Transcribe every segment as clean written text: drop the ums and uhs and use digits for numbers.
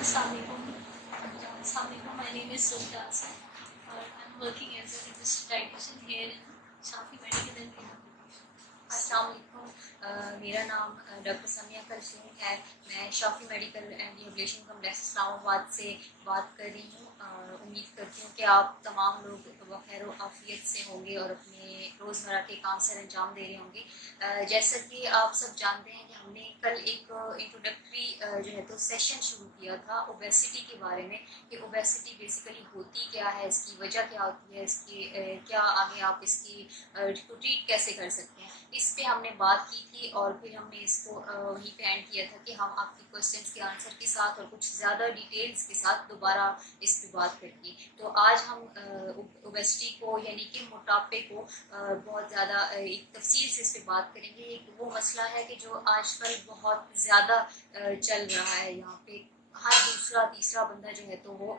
Assalamualaikum. My name is Sofia Hassan. I'm working as a registered dietitian here in Shafi Medical and Rehabilitation. अस्सलाम वालेकुम। मेरा नाम doctor Samiya Kulsoom है। मैं Shafi medical and rehabilitation complex Islamabad से बात कर रही हूँ। उम्मीद करती हूँ कि आप तमाम लोग खैर आफियत से होंगे और अपने रोज़मर्रा के काम सर अंजाम दे रहे होंगे। जैसा कि आप सब जानते हैं कि हमने कल एक इंट्रोडक्टरी जो है तो सेशन शुरू किया था ओबेसिटी के बारे में कि ओबेसिटी बेसिकली होती क्या है, इसकी वजह क्या होती है, इसकी क्या आगे आप इसकी ट्रीट कैसे कर सकते हैं, इस पे हमने बात की थी। और फिर हमने इसको वहीं पे एंड किया था कि हम आपके क्वेश्चंस के आंसर के साथ और कुछ ज़्यादा डिटेल्स के साथ दोबारा इस पे बात करेंगे। तो आज हम ओबेसिटी को यानी कि मोटापे को बहुत ज़्यादा एक तफसील से इस पे बात करेंगे। एक वो मसला है कि जो आजकल बहुत ज़्यादा चल रहा है, यहाँ पे हर दूसरा तीसरा बंदा जो है तो वो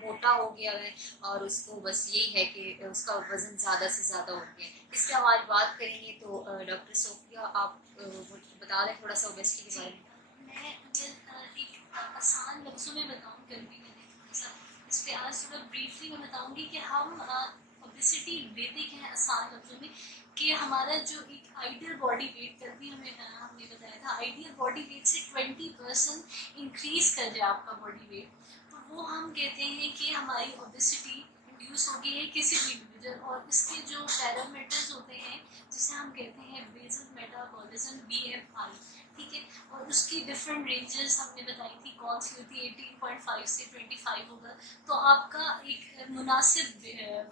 मोटा हो गया है और उसको बस यही है कि उसका वज़न ज़्यादा से ज़्यादा हो गया है। इस पर हम आज बात करेंगे। तो डॉक्टर सोफिया आप बता दें थोड़ा सा ओबेसिटी के बारे में। मैं अगर एक आसान लफ्ज़ों में बताऊँ, गलती मैंने थोड़ा सा इस पर आज थोड़ा ब्रीफली मैं बताऊँगी कि हम ओबेसिटी लेते हैं आसान लफ्ज़ों में कि हमारा जो एक आइडियल बॉडी वेट कर भी हमने बताया था, आइडियल बॉडी वेट से 20% इंक्रीज़ कर जाए आपका बॉडी वेट, तो वो हम कहते हैं कि हमारी ओबेसिटी इंड्यूस हो गई है किसी भी इंडिविजुअल। और इसके जो पैरामीटर्स होते हैं जिसे हम कहते हैं बेसल मेटाबॉलिज्म BMI, ठीक है, और उसकी डिफरेंट रेंजेस हमने बताई थी कौन सी होती है। 18.5 से 25 होगा तो आपका एक मुनासिब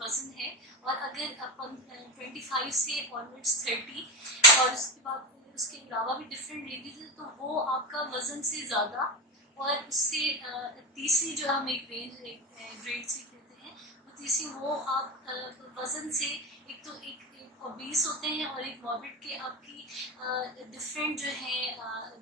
वज़न है। और अगर अपन 25 से ऑनवर्ड्स 30 और उसके बाद उसके अलावा भी डिफरेंट रेंजेस है तो वो आपका वज़न से ज़्यादा। और उससे तीसरी जो हम एक रेंज ग्रेड से कहते हैं, वो तीसरी वो आप वज़न से एक तो एक ओबीस होते हैं और एक मॉर्बिड के आपकी डिफरेंट जो है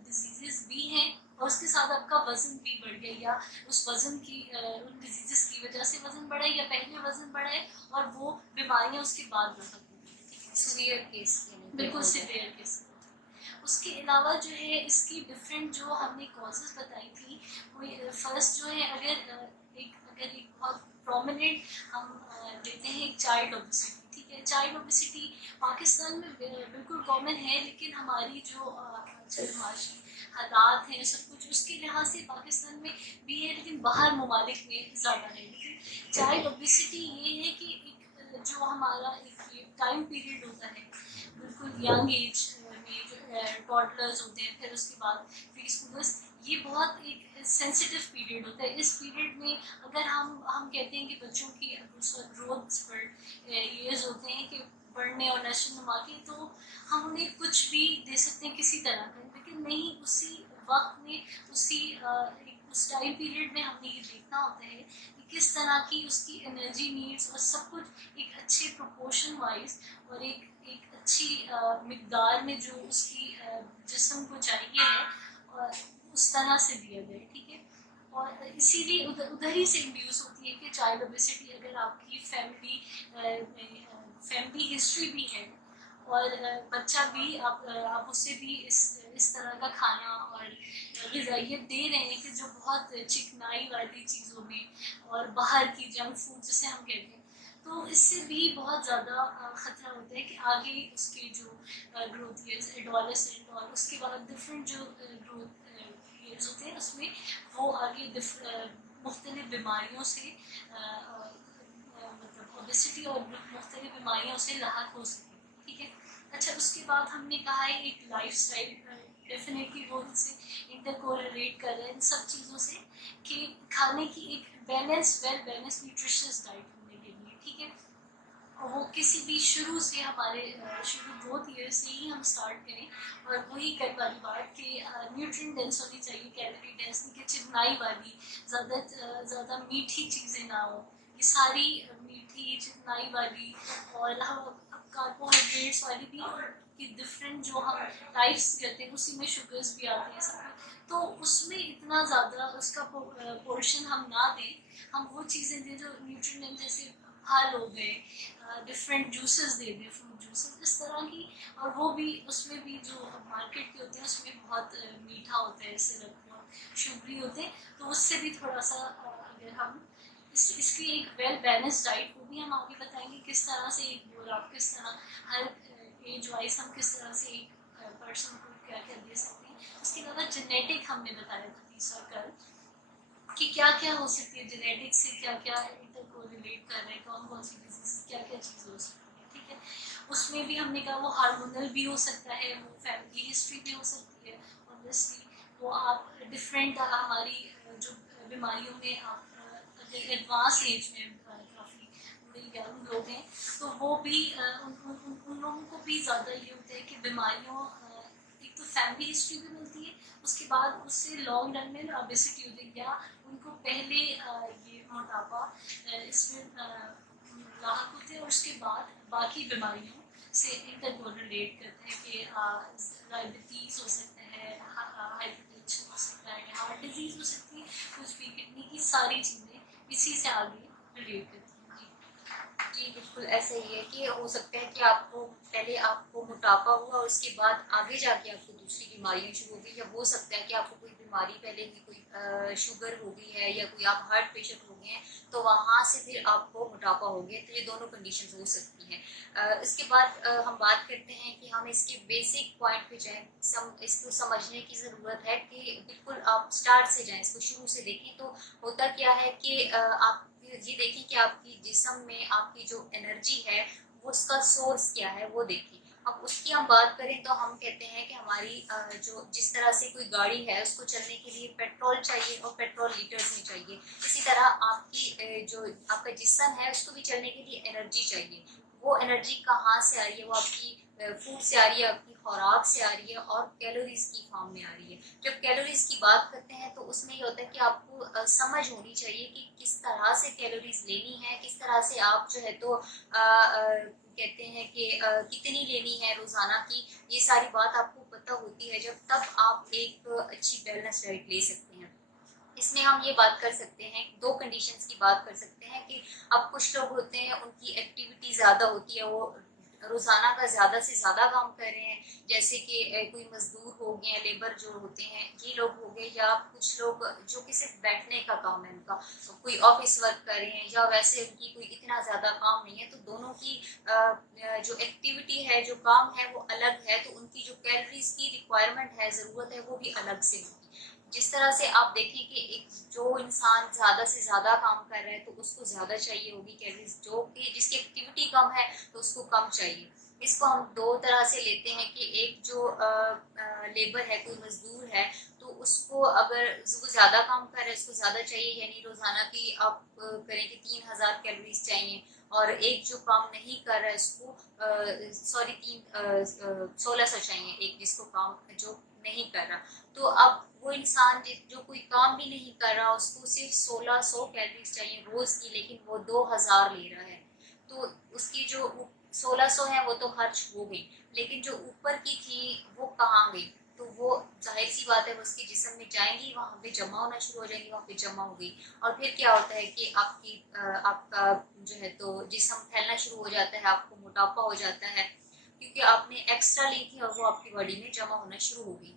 डिजीज़ भी हैं और उसके साथ आपका वज़न भी बढ़ गया या उस वज़न की उन डिजीज़ की वजह से वज़न बढ़ा है या पहले वज़न बढ़ा है और वो बीमारियाँ उसके बाद बढ़ सकती हैं। सीवियर केस बिल्कुल सीवियर केस। उसके अलावा जो है इसकी डिफरेंट जो हमने कॉजेज़ बताई थी, वो फर्स्ट जो है अगर एक बहुत प्रोमिनेंट हम देते हैं एक चाइल्ड ओबेसिटी, ठीक है। चाइल्ड ओबेसिटी पाकिस्तान में बिल्कुल कॉमन है, लेकिन हमारी जो माशी हालात हैं सब कुछ उसके लिहाज से पाकिस्तान में भी है, लेकिन बाहर ममालिक में ज़्यादा है। लेकिन चाइल्ड ओबेसिटी ये है कि एक जो हमारा एक टाइम पीरियड होता है बिल्कुल यंग एज में, जो टॉडलर्स होते हैं, फिर उसके बाद प्री स्कूलर्स, ये बहुत एक सेंसिटिव पीरियड होता है। इस पीरियड में अगर हम कहते हैं कि बच्चों की ग्रोथ स्पर्ट ईयर्स होते हैं कि बढ़ने और नशो नुमा के, तो हम उन्हें कुछ भी दे सकते हैं किसी तरह का, लेकिन नहीं उसी वक्त में उस टाइम पीरियड में हमने ये देखना होता है कि किस तरह की उसकी एनर्जी नीड्स और सब कुछ एक अच्छे प्रोपोर्शन वाइज और एक अच्छी मिकदार में जो उसकी जिस्म को चाहिए है और उस तरह से दिया जाए, ठीक है। और इसीलिए उधर ही से इंड्यूस होती है कि चाइल्ड ओबेसिटी अगर आपकी फैमिली हिस्ट्री भी है और बच्चा भी आप उससे भी इस तरह का खाना और ग़िज़ाइयत दे रहे हैं कि जो बहुत चिकनाई वाली चीज़ों में और बाहर की जंक फूड जिसे हम कहते हैं, तो इससे भी बहुत ज़्यादा ख़तरा होता है कि आगे उसके जो ग्रोथ ईयर्स एडोलेसेंट और उसके बाद डिफरेंट जो ग्रोथ ईयर्स होते हैं उसमें वो आगे मुख्तलिफ बीमारियों से मतलब ओबेसिटी और मुख्तलिफ बीमारियों से लाहक हो सके, ठीक है। अच्छा, उसके बाद हमने कहा है एक लाइफ स्टाइल डेफिनेटली वो से इंटर कोरिलेट कर रहे हैं इन सब चीज़ों से कि खाने की एक वेल बैलेंस न्यूट्रिशियस डाइट होने के लिए, ठीक है। और वो किसी भी शुरू से हमारे शुरू ग्रोथ ईयर से ही हम स्टार्ट करें और वही कई वाली बात कि न्यूट्रिएंट डेंस होनी चाहिए, कैलोरी डेंस नहीं कि चिकनाई वाली ज़्यादा मीठी चीज़ें ना हो। ये सारी मीठी चिकनाई वाली और हम कार्बोहाइड्रेट्स वाली भी कि डिफरेंट जो हम टाइप्स कहते हैं उसी में शुगर्स भी आते हैं सब, तो उसमें इतना ज़्यादा उसका पोर्शन हम ना दें। हम वो चीज़ें दें जो न्यूट्रिएंट जैसे फल हो गए, डिफरेंट जूसेस दे दें, फ्रूट जूसेस इस तरह की। और वो भी उसमें भी जो मार्केट के होते हैं उसमें बहुत मीठा होता है सिरप, शुगरी होते हैं, तो उससे भी थोड़ा सा अगर हम इसकी एक वेल बैलेंस डाइट, वो भी हम आगे बताएंगे किस तरह से एक बुराक किस तरह हर एज वाइज हम किस तरह से एक पर्सन को क्या क्या दे सकते हैं। उसके अलावा जेनेटिक हमने बताया था तीसरा कल कि क्या क्या हो सकती है, जेनेटिक से क्या क्या इंटर को रिलेट कर रहे हैं, कौन कौन सी डिजीज क्या क्या चीज़ें हो सकती है, ठीक है। उसमें भी हमने कहा वो हार्मोनल भी हो सकता है, वो फैमिली हिस्ट्री भी हो सकती है, ऑब्वियसली वो आप डिफरेंट हमारी जो बीमारियों में आप अगर एडवांस एज में काफ़ी यंग लोग हैं तो वो भी उन लोगों को भी ज़्यादा ये होता है कि बीमारियों एक तो फैमिली हिस्ट्री भी मिलती है, उसके बाद उससे लॉन्ग रन में ओबेसिटी होती है, या उनको पहले ये मोटापा इसमें लाक होते हैं और उसके बाद बाकी बीमारियों से इनका रिलेट करते हैं कि डायबिटीज़ हो सकता है, हाइपरटेंशन हो सकता है, हार्ट डिजीज़ हो सकती है, कुछ भी किडनी की सारी चीज़ें इसी से आगे रिलेट करती हैं। जी बिल्कुल ऐसा ही है कि हो सकता है कि आपको पहले आपको मोटापा हुआ, उसके बाद आगे जाके आपको दूसरी बीमारियां शुरू हो गई, या हो सकता है कि आपको कोई बीमारी पहले ही कोई शुगर हो गई है या कोई आप हार्ट पेशेंट हो गए हैं, तो वहाँ से फिर आपको मोटापा हो गया। तो ये दोनों कंडीशन हो सकती हैं। इसके बाद हम बात करते हैं कि हम इसके बेसिक पॉइंट पे जाएँ, इसको समझने की ज़रूरत है कि बिल्कुल आप स्टार्ट से जाएँ, इसको शुरू से देखें। तो होता क्या है कि आप ये देखिए कि आपकी जिस्म में आपकी जो एनर्जी है वो उसका सोर्स क्या है वो देखिए। अब उसकी हम बात करें तो हम कहते हैं कि हमारी जो जिस तरह से कोई गाड़ी है उसको चलने के लिए पेट्रोल चाहिए और पेट्रोल लीटर्स में चाहिए, इसी तरह आपकी जो आपका जिस्म है उसको भी चलने के लिए एनर्जी चाहिए। वो एनर्जी कहाँ से आ रही है? वो आपकी फूड से आ रही है, आपकी खुराक से आ रही है और कैलोरीज की फॉर्म में आ रही है। जब कैलोरीज की बात करते हैं तो उसमें ये होता है कि आपको समझ होनी चाहिए कि किस तरह से कैलोरीज लेनी है, किस तरह से आप जो है तो कहते हैं कि कितनी लेनी है रोज़ाना की। ये सारी बात आपको पता होती है जब तब आप एक अच्छी बैलेंस डाइट ले सकते हैं। इसमें हम ये बात कर सकते हैं, दो कंडीशंस की बात कर सकते हैं कि अब कुछ लोग होते हैं उनकी एक्टिविटी ज़्यादा होती है, वो रोज़ाना का ज़्यादा से ज़्यादा काम कर रहे हैं, जैसे कि कोई मजदूर हो गए हैं, लेबर जो होते हैं ये लोग हो गए, या कुछ लोग जो कि सिर्फ बैठने का काम है उनका, कोई ऑफिस वर्क कर रहे हैं, या वैसे उनकी कोई इतना ज़्यादा काम नहीं है। तो दोनों की जो एक्टिविटी है, जो काम है वो अलग है, तो उनकी जो कैलोरीज की रिक्वायरमेंट है, ज़रूरत है, वो भी अलग से होगी। जिस तरह से आप देखें कि एक जो इंसान ज़्यादा से ज़्यादा काम कर रहा है तो उसको ज़्यादा चाहिए होगी कैलोरीज, जो कि जिसकी एक्टिविटी कम है तो उसको कम चाहिए। इसको हम दो तरह से लेते हैं कि एक जो लेबर है, कोई मजदूर है, तो उसको अगर वो ज़्यादा काम कर रहा है उसको ज़्यादा चाहिए, यानी रोज़ाना की आप करें कि 3000 कैलोरीज चाहिए। और एक जो काम नहीं कर रहा है उसको 1600 चाहिए, एक जिसको काम जो नहीं कर रहा। तो अब वो इंसान जो कोई काम भी नहीं कर रहा उसको सिर्फ 1600 कैलोरीज चाहिए रोज की, लेकिन वो 2000 ले रहा है। तो उसकी जो 1600 है वो तो खर्च हो गई, लेकिन जो ऊपर की थी वो कहाँ गई? तो वो जाहिर सी बात है वो उसके जिस्म में जाएंगी, वहाँ पे जमा होना शुरू हो जाएंगी, वहाँ पे जमा हो गई। और फिर क्या होता है कि आपका जो है तो जिस्म फैलना शुरू हो जाता है, आपको मोटापा हो जाता है, क्योंकि आपने एक्स्ट्रा ली थी और वो आपकी बॉडी में जमा होना शुरू हो गई थी।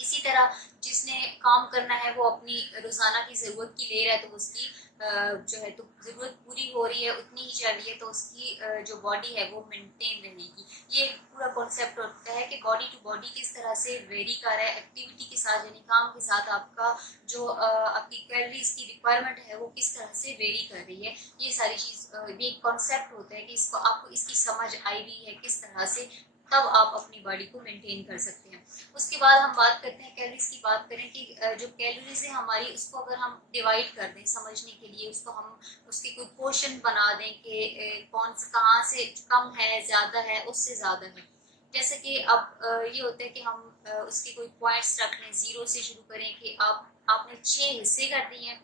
इसी तरह जिसने काम करना है वो अपनी रोज़ाना की ज़रूरत की ले रहा है, तो उसकी जो है तो ज़रूरत पूरी हो रही है, उतनी ही चल रही है, तो उसकी जो बॉडी है वो मेंटेन रहेगी। ये पूरा कॉन्सेप्ट होता है कि बॉडी टू बॉडी किस तरह से वेरी कर रहा है एक्टिविटी के साथ, यानी काम के साथ आपका जो आपकी कैलोरीज की रिक्वायरमेंट है वो किस तरह से वेरी कर रही है। ये सारी चीज़ भी एक कॉन्सेप्ट होता है कि इसको आपको इसकी समझ आई हुई है किस तरह से, तब आप अपनी बॉडी को मेंटेन कर सकते हैं। उसके बाद हम बात करते हैं कैलोरीज की। बात करें कि जो कैलोरीज है हमारी, उसको अगर हम डिवाइड कर दें समझने के लिए, उसको हम उसके कोई पोर्शन बना दें कि कौन सा कहाँ से कम है, ज़्यादा है, उससे ज़्यादा है। जैसे कि अब ये होता है कि हम उसके कोई पॉइंट्स रख लें, ज़ीरो से शुरू करें कि आपने 6 हिस्से कर दिए हैं।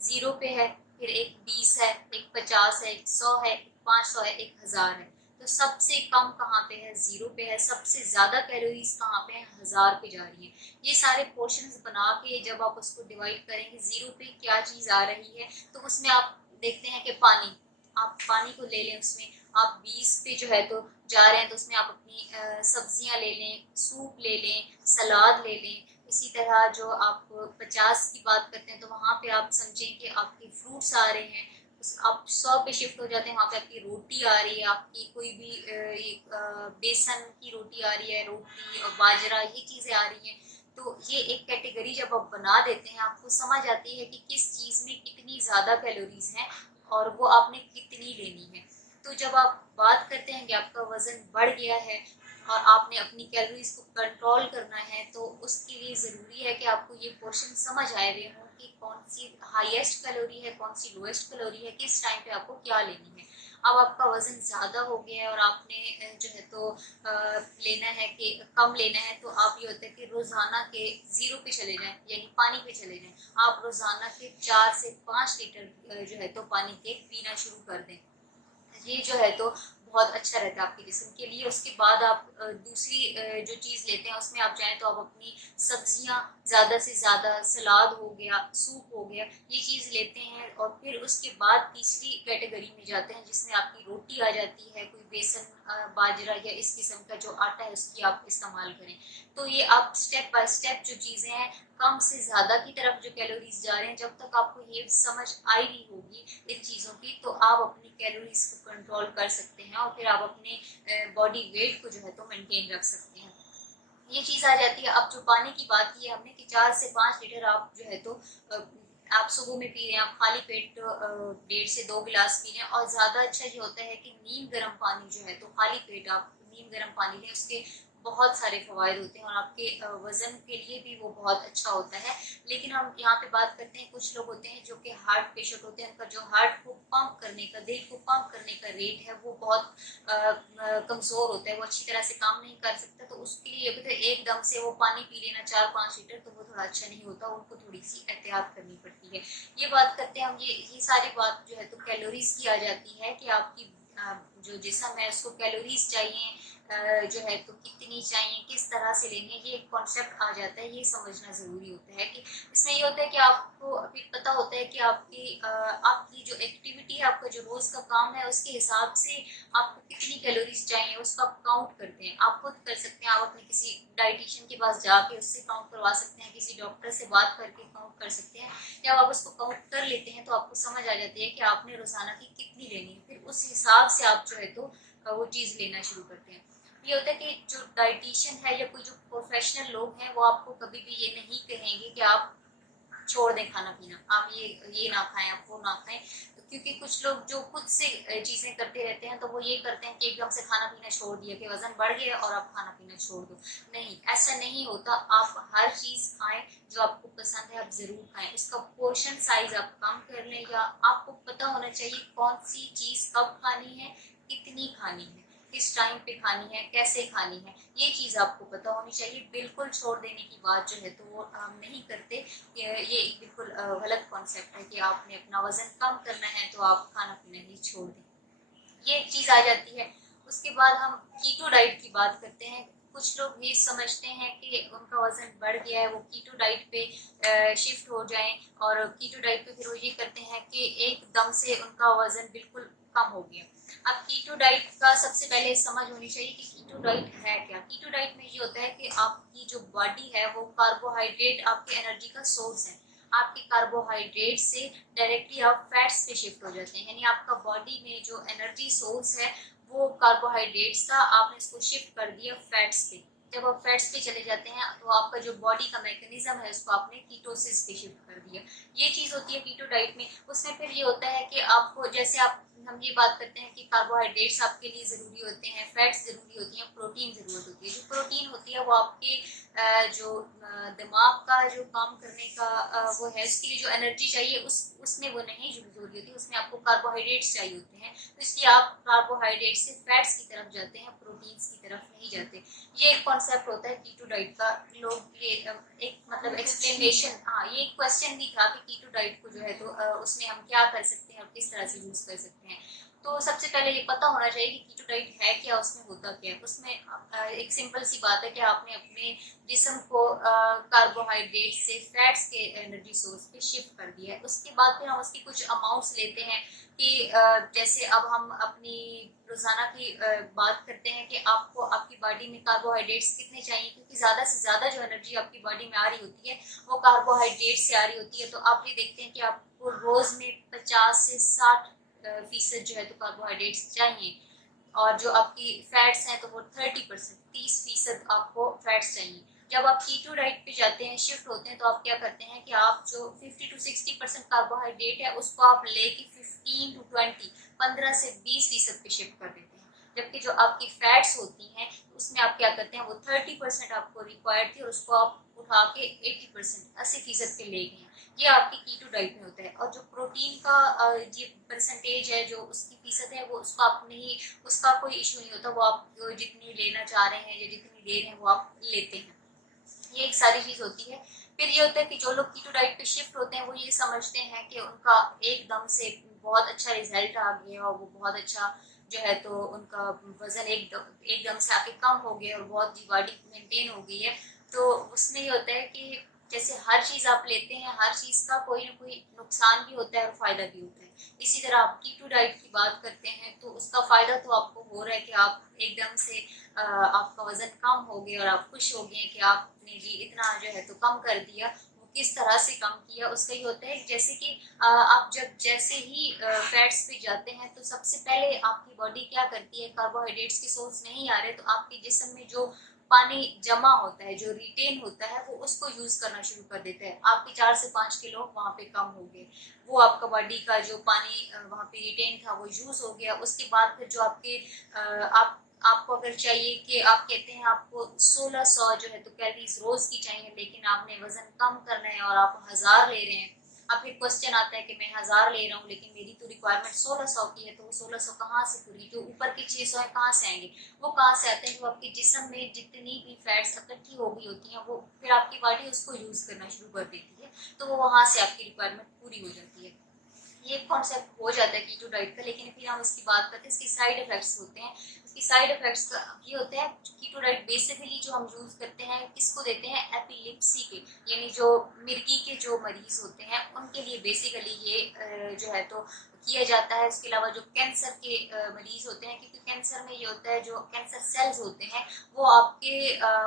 ज़ीरो पे है, फिर एक 20 है, एक 50 है, एक 100 है, एक 500 है, एक 1000 है। तो सबसे कम कहाँ पे है? ज़ीरो पे है। सबसे ज़्यादा कैलोरीज कहाँ पे है? 1000 पे जा रही है। ये सारे पोर्शंस बना के जब आप उसको डिवाइड करेंगे, ज़ीरो पे क्या चीज़ आ रही है, तो उसमें आप देखते हैं कि पानी, आप पानी को ले लें, उसमें आप 20 पे जो है तो जा रहे हैं, तो उसमें आप अपनी सब्जियां ले लें, सूप ले लें, सलाद ले लें, इसी तरह जो आप 50 की बात करते हैं तो वहाँ पे आप समझें कि आपके फ्रूट्स आ रहे हैं। आप 100 पे शिफ्ट हो जाते हैं, वहाँ पे आपकी रोटी आ रही है, आपकी कोई भी बेसन की रोटी आ रही है, रोटी और बाजरा ये चीज़ें आ रही हैं। तो ये एक कैटेगरी जब आप बना देते हैं, आपको समझ आती है कि किस चीज़ में कितनी ज़्यादा कैलोरीज हैं और वो आपने कितनी लेनी है। तो जब आप बात करते हैं कि आपका वज़न बढ़ गया है और आपने अपनी कैलोरीज को कंट्रोल करना है, तो उसके लिए ज़रूरी है कि आपको ये पोर्शन समझ आए हुए हों कि कौन सी हाईएस्ट कैलोरी है, कौन सी लोएस्ट कैलोरी है, किस टाइम पे आपको क्या लेनी है। अब आपका वज़न ज़्यादा हो गया है और आपने जो है तो लेना है कि कम लेना है, तो आप ये होता है कि रोज़ाना के 0 पे चले जाएं, यानी पानी पे चले जाएं। आप रोज़ाना के 4 से 5 लीटर जो है तो पानी के पीना शुरू कर दें। ये जो है तो बहुत अच्छा रहता है आपके जिस्म के लिए। उसके बाद आप दूसरी जो चीज़ लेते हैं उसमें आप जाएं तो आप अपनी सब्जियां ज़्यादा से ज़्यादा, सलाद हो गया, सूप हो गया, ये चीज़ लेते हैं। और फिर उसके बाद तीसरी कैटेगरी में जाते हैं जिसमें आपकी रोटी आ जाती है, कोई बेसन, बाजरा या इस किस्म का जो आटा है उसकी आप इस्तेमाल करें। तो ये आप स्टेप बाय स्टेप जो चीज़ें हैं, कम से ज़्यादा की तरफ जो कैलोरीज जा रहे हैं, जब तक आपको ये समझ आई नहीं होगी इन चीज़ों की, तो आप अपनी कैलोरीज को कंट्रोल कर सकते हैं और फिर आप अपने बॉडी वेट को जो है तो मेंटेन रख सकते हैं। ये चीज़ आ जाती है। अब जो पानी की बात की है हमने कि 4 से 5 लीटर आप जो है तो आप सुबह में पी रहे हैं, आप खाली पेट 1.5 से 2 गिलास पी रहे हैं। और ज़्यादा अच्छा ये होता है कि नीम गर्म पानी जो है तो खाली पेट आप नीम गर्म पानी लें, उसके बहुत सारे फ़वाइद होते हैं और आपके वज़न के लिए भी वो बहुत अच्छा होता है। लेकिन हम यहाँ पे बात करते हैं, कुछ लोग होते हैं जो कि हार्ट पेशेंट होते हैं, उनका जो हार्ट को पंप करने का, दिल को पंप करने का रेट है वो बहुत कमज़ोर होता है, वो अच्छी तरह से काम नहीं कर सकता। तो उसके लिए अगर एकदम से वो पानी पी लेना 4-5 लीटर, तो वो थोड़ा अच्छा नहीं होता, उनको थोड़ी सी एहतियात करनी पड़ती है। ये बात करते हैं हम, ये सारी बात जो है तो कैलोरीज की आ जाती है कि आपकी जो जिस्म है उसको कैलोरीज चाहिए जो है तो कितनी चाहिए, किस तरह से लेनी है, ये एक कॉन्सेप्ट आ जाता है। ये समझना ज़रूरी होता है कि इसमें ये होता है कि आपको अभी पता होता है कि आपकी जो एक्टिविटी है, आपका जो रोज़ का काम है, उसके हिसाब से आपको कितनी कैलोरीज चाहिए उसका आप काउंट करते हैं। आप खुद कर सकते हैं, आप अपने किसी डाइटिशियन के पास जाके उससे काउंट करवा सकते हैं, किसी डॉक्टर से बात करके काउंट कर सकते हैं। जब आप उसको काउंट कर लेते हैं तो आपको समझ आ जाती है कि आपने रोज़ाना की कितनी लेनी है। फिर उस हिसाब से आप जो है तो वो चीज़ लेना शुरू करते हैं। ये होता है कि जो डाइटिशियन है या कोई जो प्रोफेशनल लोग हैं, वो आपको कभी भी ये नहीं कहेंगे कि आप छोड़ दें खाना पीना, आप ये ना खाएं, आप वो ना खाएं। क्योंकि कुछ लोग जो खुद से चीज़ें करते रहते हैं, तो वो ये करते हैं कि एकदम से खाना पीना छोड़ दिया कि वजन बढ़ गया और आप खाना पीना छोड़ दो। नहीं, ऐसा नहीं होता। आप हर चीज़ खाएं जो आपको पसंद है, आप ज़रूर खाएं। उसका पोर्शन साइज आप कम कर लें, या आपको पता होना चाहिए कौन सी चीज़ कब खानी है, कितनी खानी है, किस टाइम पे खानी है, कैसे खानी है, ये चीज़ आपको पता होनी चाहिए। बिल्कुल छोड़ देने की बात जो है तो वो हम नहीं करते। ये एक बिल्कुल गलत कॉन्सेप्ट है कि आपने अपना वज़न कम करना है तो आप खाना पीना ही छोड़ दें, ये एक चीज़ आ जाती है। उसके बाद हम कीटो डाइट की बात करते हैं। कुछ लोग ये समझते हैं कि उनका वज़न बढ़ गया है, वो कीटो डाइट पे शिफ्ट हो जाएं, और कीटो डाइट पे फिर वो ये करते हैं कि एकदम से उनका वज़न बिल्कुल कम हो गया। अब कीटो डाइट का सबसे पहले समझ होनी चाहिए कि कीटो डाइट है क्या। कीटो डाइट में ये होता है कि आपकी जो बॉडी है वो कार्बोहाइड्रेट आपकी एनर्जी का सोर्स है। आपके कार्बोहाइड्रेट से डायरेक्टली आप फैट्स पे शिफ्ट हो जाते हैं, यानी आपका बॉडी में जो एनर्जी सोर्स है वो कार्बोहाइड्रेट्स का, आपने इसको शिफ्ट कर दिया फैट्स पे। जब आप फैट्स पे चले जाते हैं तो आपका जो बॉडी का मैकेनिज्म है उसको आपने कीटोसिस पे शिफ्ट कर दिया। ये चीज़ होती है कीटो डाइट में। उसमें फिर ये होता है कि आपको, जैसे आप हम ये बात करते हैं कि कार्बोहाइड्रेट्स आपके लिए ज़रूरी होते हैं, फैट्स ज़रूरी होती हैं, प्रोटीन ज़रूरत होती है। जो प्रोटीन होती है वो आपके जो दिमाग का जो काम करने का वो है, उसके लिए जो एनर्जी चाहिए उसमें वो नहीं ज़रूरी होती, उसमें आपको कार्बोहाइड्रेट्स चाहिए होते हैं। तो इसलिए आप कार्बोहाइड्रेट से फैट्स की तरफ जाते हैं, प्रोटीन्स की तरफ नहीं जाते। ये एक कॉन्सेप्ट होता है कीटो डाइट का। लोग ये एक मतलब एक्सप्लेनेशन, हाँ, ये क्वेश्चन भी था कि कीटो डाइट को जो है तो उसमें हम क्या कर सकते हैं और किस तरह से यूज़ कर सकते हैं। तो सबसे पहले ये पता होना चाहिए कि कीटो डाइट है क्या, उसमें होता क्या है। उसमें एक सिंपल सी बात है कि आपने अपने जिस्म को कार्बोहाइड्रेट से फैट्स के एनर्जी सोर्स पे शिफ्ट कर दिया है। उसके बाद फिर हम उसकी कुछ अमाउंट्स लेते हैं कि जैसे अब हम अपनी रोजाना की बात करते हैं कि आपको आपकी बॉडी में कार्बोहाइड्रेट्स कितने चाहिए, क्योंकि ज़्यादा से ज़्यादा जो एनर्जी आपकी बॉडी में आ रही होती है वो कार्बोहाइड्रेट से आ रही होती है। तो आप ये देखते हैं कि आपको रोज़ में 50 से 60% जो है तो कार्बोहाइड्रेट्स चाहिए, और जो आपकी फैट्स हैं तो वो 30%, 30% आपको फैट्स चाहिए। जब आप कीटो डाइट पे जाते हैं, शिफ्ट होते हैं, तो आप क्या करते हैं कि आप जो 50 to 60% कार्बोहाइड्रेट है उसको आप लेके 15 से 20% पे शिफ्ट कर देते हैं। जबकि जो आपकी फैट्स होती हैं उसमें आप क्या करते हैं, वो 30% आपको रिक्वायर्ड थी और उसको आप उठा के 80%, 80% पे ले गए हैं। ये आपकी कीटो डाइट में होता है। और जो प्रोटीन का ये परसेंटेज है, जो उसकी फीसद है, वो उसको आप नहीं, उसका कोई इशू नहीं होता। वो आप जितनी लेना चाह रहे हैं या जितनी ले रहे हैं वो आप लेते हैं। ये एक सारी चीज होती है। फिर ये होता है कि जो लोग कीटो डाइट पे शिफ्ट होते हैं वो ये समझते हैं कि उनका एकदम से बहुत अच्छा रिजल्ट आ गया और वो बहुत अच्छा जो है तो उनका वजन एकदम से आके कम हो गया और बहुत बॉडी मेंटेन हो गई है। तो उसमें ये होता है कि जैसे हर चीज आप लेते हैं, हर चीज का कोई ना कोई नुकसान भी होता है और फायदा भी होता है। इसी तरह आप कीटो डाइट की बात करते हैं तो उसका फायदा तो आपको हो रहा है कि आप एकदम से आपका वजन कम हो गया और आप खुश हो गए कि आपने जी इतना जो है तो कम कर दिया। वो किस तरह से कम किया उसका ही होता है। जैसे कि आप जब जैसे ही फैट्स पे जाते हैं तो सबसे पहले आपकी बॉडी क्या करती है, कार्बोहाइड्रेट्स के सोर्स नहीं आ रहे तो आपके जिस्म में जो पानी जमा होता है, जो रिटेन होता है, वो उसको यूज करना शुरू कर देता है। आपके 4 से 5 किलो वहां पे कम हो गए, वो आपका बॉडी का जो पानी वहां पे रिटेन था वो यूज हो गया। उसके बाद फिर जो आपके आप आपको अगर चाहिए कि आप कहते हैं आपको 1600 जो है तो कैलोरीज रोज की चाहिए, लेकिन आपने वजन कम करना है और आप 1000 ले रहे हैं। अब फिर क्वेश्चन आता है कि मैं 1000 ले रहा हूँ लेकिन मेरी तो रिक्वायरमेंट 1600 की है, तो वो 1600 कहाँ से पूरी, जो ऊपर के 600 है कहाँ से आएंगे? वो कहाँ से आते हैं? जो आपके जिस्म में जितनी भी फैट्स इकट्ठी हो गई होती हैं वो फिर आपकी बॉडी उसको यूज करना शुरू कर देती है, तो वो वहां से आपकी रिक्वायरमेंट पूरी हो जाती है। ये कॉन्सेप्ट हो जाता है कीटो डाइट का। लेकिन फिर हम इसकी बात करते हैं, इसकी साइड इफेक्ट्स होते हैं। इसकी साइड इफेक्ट्स का ये होते हैं, कीटो डाइट बेसिकली जो हम यूज करते हैं किसको देते हैं, एपिलेप्सी के, यानी जो मिर्गी के जो मरीज होते हैं उनके लिए बेसिकली ये जो है तो किया जाता है। इसके अलावा जो कैंसर के मरीज होते हैं, क्योंकि कैंसर में ये होता है जो कैंसर सेल्स होते हैं वो आपके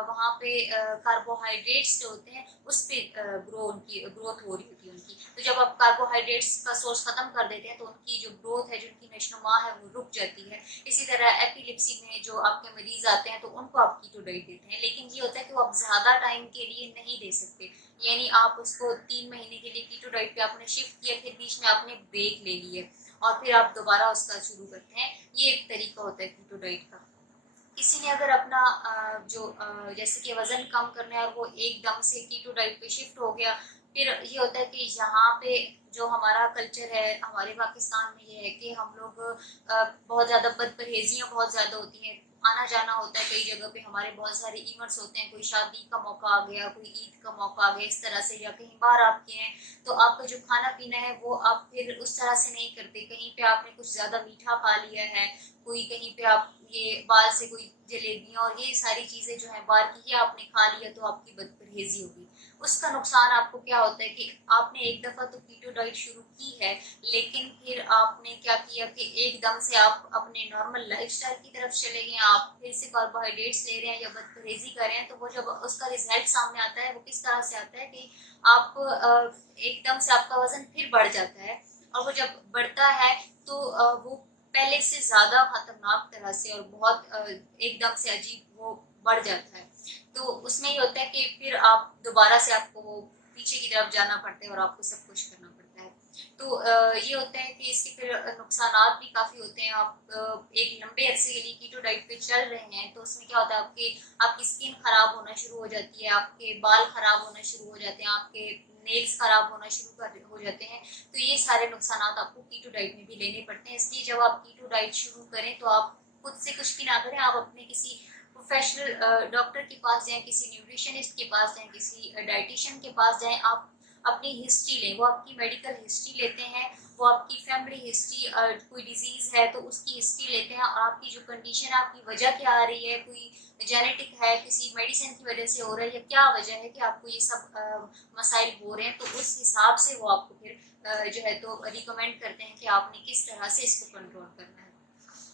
वहाँ पे कार्बोहाइड्रेट्स जो होते हैं उस पर ग्रोथ हो रही होती है उनकी। तो जब आप कार्बोहाइड्रेट्स का सोर्स खत्म कर देते हैं तो उनकी जो ग्रोथ है, जो उनकी नशोनुमा है, वो रुक जाती है। इसी तरह एपिलेप्सी में जो आपके मरीज आते हैं तो उनको आप कीटो डाइट देते हैं, लेकिन ये होता है कि वो आप ज्यादा टाइम के लिए नहीं दे सकते। यानी आप उसको 3 महीने के लिए कीटो डाइट पे आपने शिफ्ट किया, फिर बीच में आपने ब्रेक ले लिए और फिर आप दोबारा उसका शुरू करते हैं। ये एक तरीका होता है कीटो डाइट का। किसी ने अगर अपना जैसे कि वजन कम करना है और वो एकदम से कीटो डाइट पे शिफ्ट हो गया, फिर ये होता है कि यहाँ पे जो हमारा कल्चर है हमारे पाकिस्तान में ये है कि हम लोग बहुत ज़्यादा बदपरहेजियाँ बहुत ज़्यादा होती हैं, आना जाना होता है कई जगह पे, हमारे बहुत सारे इवेंट्स होते हैं, कोई शादी का मौका आ गया, कोई ईद का मौका आ गया, इस तरह से, या कहीं बाहर आप गए हैं तो आपका जो खाना पीना है वो आप फिर उस तरह से नहीं करते। कहीं पे आपने कुछ ज़्यादा मीठा खा लिया है, कोई कहीं पे आप ये बाहर से कोई जलेबियाँ और ये सारी चीज़ें जो है बाहर की, ये आपने खा लिया तो आपकी बदपरहेजी होगी। उसका नुकसान आपको क्या होता है कि आपने एक दफ़ा तो कीटो डाइट शुरू की है, लेकिन फिर आपने क्या किया कि एकदम से आप अपने नॉर्मल लाइफस्टाइल की तरफ चले गए, आप फिर से कार्बोहाइड्रेट्स ले रहे हैं या बदपरहेजी कर रहे हैं। तो वो जब उसका रिजल्ट सामने आता है वो किस तरह से आता है कि आप एकदम से आपका वजन फिर बढ़ जाता है, और वो जब बढ़ता है तो वो पहले से ज्यादा खतरनाक तरह से और बहुत एकदम से अजीब वो बढ़ जाता है। तो उसमें ये होता है कि फिर आप दोबारा से आपको वो पीछे की तरफ जाना पड़ता है और आपको सब कुछ करना पड़ता है। तो ये होता है कि इसके फिर नुकसानात भी काफ़ी होते हैं। आप एक लंबे अरसे के लिए कीटो डाइट पे चल रहे हैं तो उसमें क्या होता है, आपकी स्किन खराब होना शुरू हो जाती है, आपके बाल खराब होना शुरू हो जाते हैं, आपके नेल्स खराब होना शुरू हो जाते हैं। तो ये सारे नुकसानात आपको कीटो डाइट में भी लेने पड़ते हैं। इसलिए जब आप कीटो डाइट शुरू करें तो आप खुद से कुछ भी ना करें, आप अपने किसी प्रोफेशनल डॉक्टर के पास जाएं, किसी न्यूट्रिशनिस्ट के पास जाएं, किसी डाइटिशियन के पास जाएं। आप अपनी हिस्ट्री लें, वो आपकी मेडिकल हिस्ट्री लेते हैं, वो आपकी फैमिली हिस्ट्री, कोई डिजीज़ है तो उसकी हिस्ट्री लेते हैं, और आपकी जो कंडीशन है, आपकी वजह क्या आ रही है, कोई जेनेटिक है, किसी मेडिसिन की वजह से हो रहा है, या क्या वजह है कि आपको ये सब मसाइल हो रहे हैं, तो उस हिसाब से वो आपको फिर जो है तो रिकमेंड करते हैं कि आपने किस तरह से इसको कंट्रोल करना है।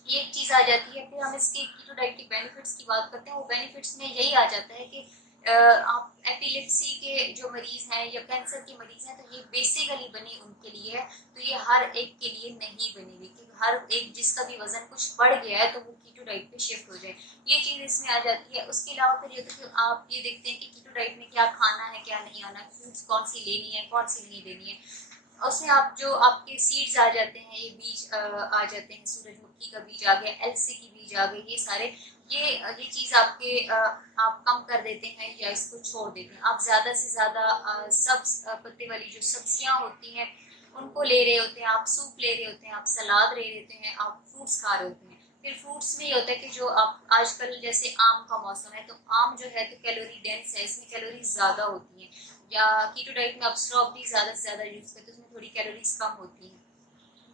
ये एक चीज़ आ जाती है। फिर हम इसके कीटो डाइट के बेनिफिट्स की बात करते हैं। वो बेनिफिट्स में यही आ जाता है कि आप एपिलेप्सी के जो मरीज़ हैं या कैंसर के मरीज़ हैं, तो ये बेसिकली बनी उनके लिए है, तो ये हर एक के लिए नहीं बनेगी, क्योंकि हर एक जिसका भी वजन कुछ बढ़ गया है तो वो कीटो डाइट पे शिफ्ट हो जाए, ये चीज़ इसमें आ जाती है। उसके अलावा फिर ये तो आप ये देखते हैं कि कीटो डाइट में क्या खाना है, क्या नहीं आना, फूड्स कौन सी लेनी है, कौन सी नहीं लेनी है। उसमें आप जो आपके सीड्स आ जाते हैं, ये बीज आ जाते हैं, सूरजमुखी का बीज आ गया, अलसी की बीज आ गई, ये सारे ये चीज़ आपके आप कम कर देते हैं या इसको छोड़ देते हैं। आप ज़्यादा से ज़्यादा सब्ज पत्ते वाली जो सब्जियां होती हैं उनको ले रहे होते हैं, आप सूप ले रहे होते हैं, आप सलाद ले रहे होते हैं, आप फ्रूट्स खा रहे होते हैं। फिर फ्रूट्स में ये होता है कि जो आप आजकल जैसे आम का मौसम है, तो आम जो है तो कैलोरी डेंस है, इसमें कैलोरी ज़्यादा होती हैं, या कीटो डाइट में आप स्ट्रॉबेरी ज़्यादा से ज़्यादा यूज़ करते हैं, उसमें थोड़ी कैलोरीज कम होती हैं,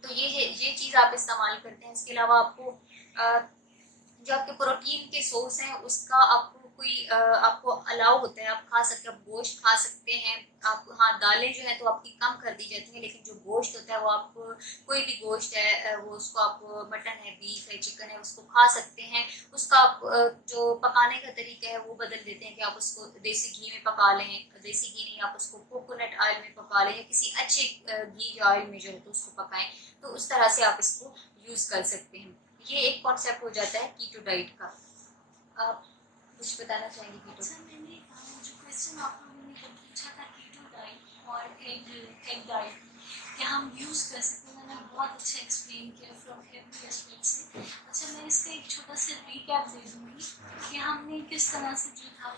तो ये चीज़ आप इस्तेमाल करते हैं। इसके अलावा आपको जो आपके प्रोटीन के सोर्स हैं उसका आपको कोई आपको अलाउ होता है, आप खा सकते हैं, आप गोश्त खा सकते हैं, आप हाँ दालें जो है तो आपकी कम कर दी जाती हैं, लेकिन जो गोश्त होता है वो आप कोई भी गोश्त है वो उसको आप मटन है, बीफ है, चिकन है, उसको खा सकते हैं। उसका आप जो पकाने का तरीका है वो बदल देते हैं कि आप उसको देसी घी में पका लें, देसी घी नहीं, आप उसको कोकोनट ऑयल में पका लें, या किसी अच्छे घी ऑयल में जो है तो उसको पकाएं, तो उस तरह से आप इसको यूज़ कर सकते हैं। ये एक कॉन्सेप्ट हो जाता है कीटो डाइट का। आप कुछ बताना चाहेंगे कीटो? अच्छा, मैंने जो क्वेश्चन आप लोगों ने जब पूछा था कीटो डाइट और एग डाइट क्या हम यूज़ कर सकते हैं, मैंने बहुत अच्छा एक्सप्लेन किया फ्रॉम एवरी एस्पेक्ट से। अच्छा, मैं इसका एक छोटा सा रिकैप दे दूँगी कि हमने किस तरह से जो था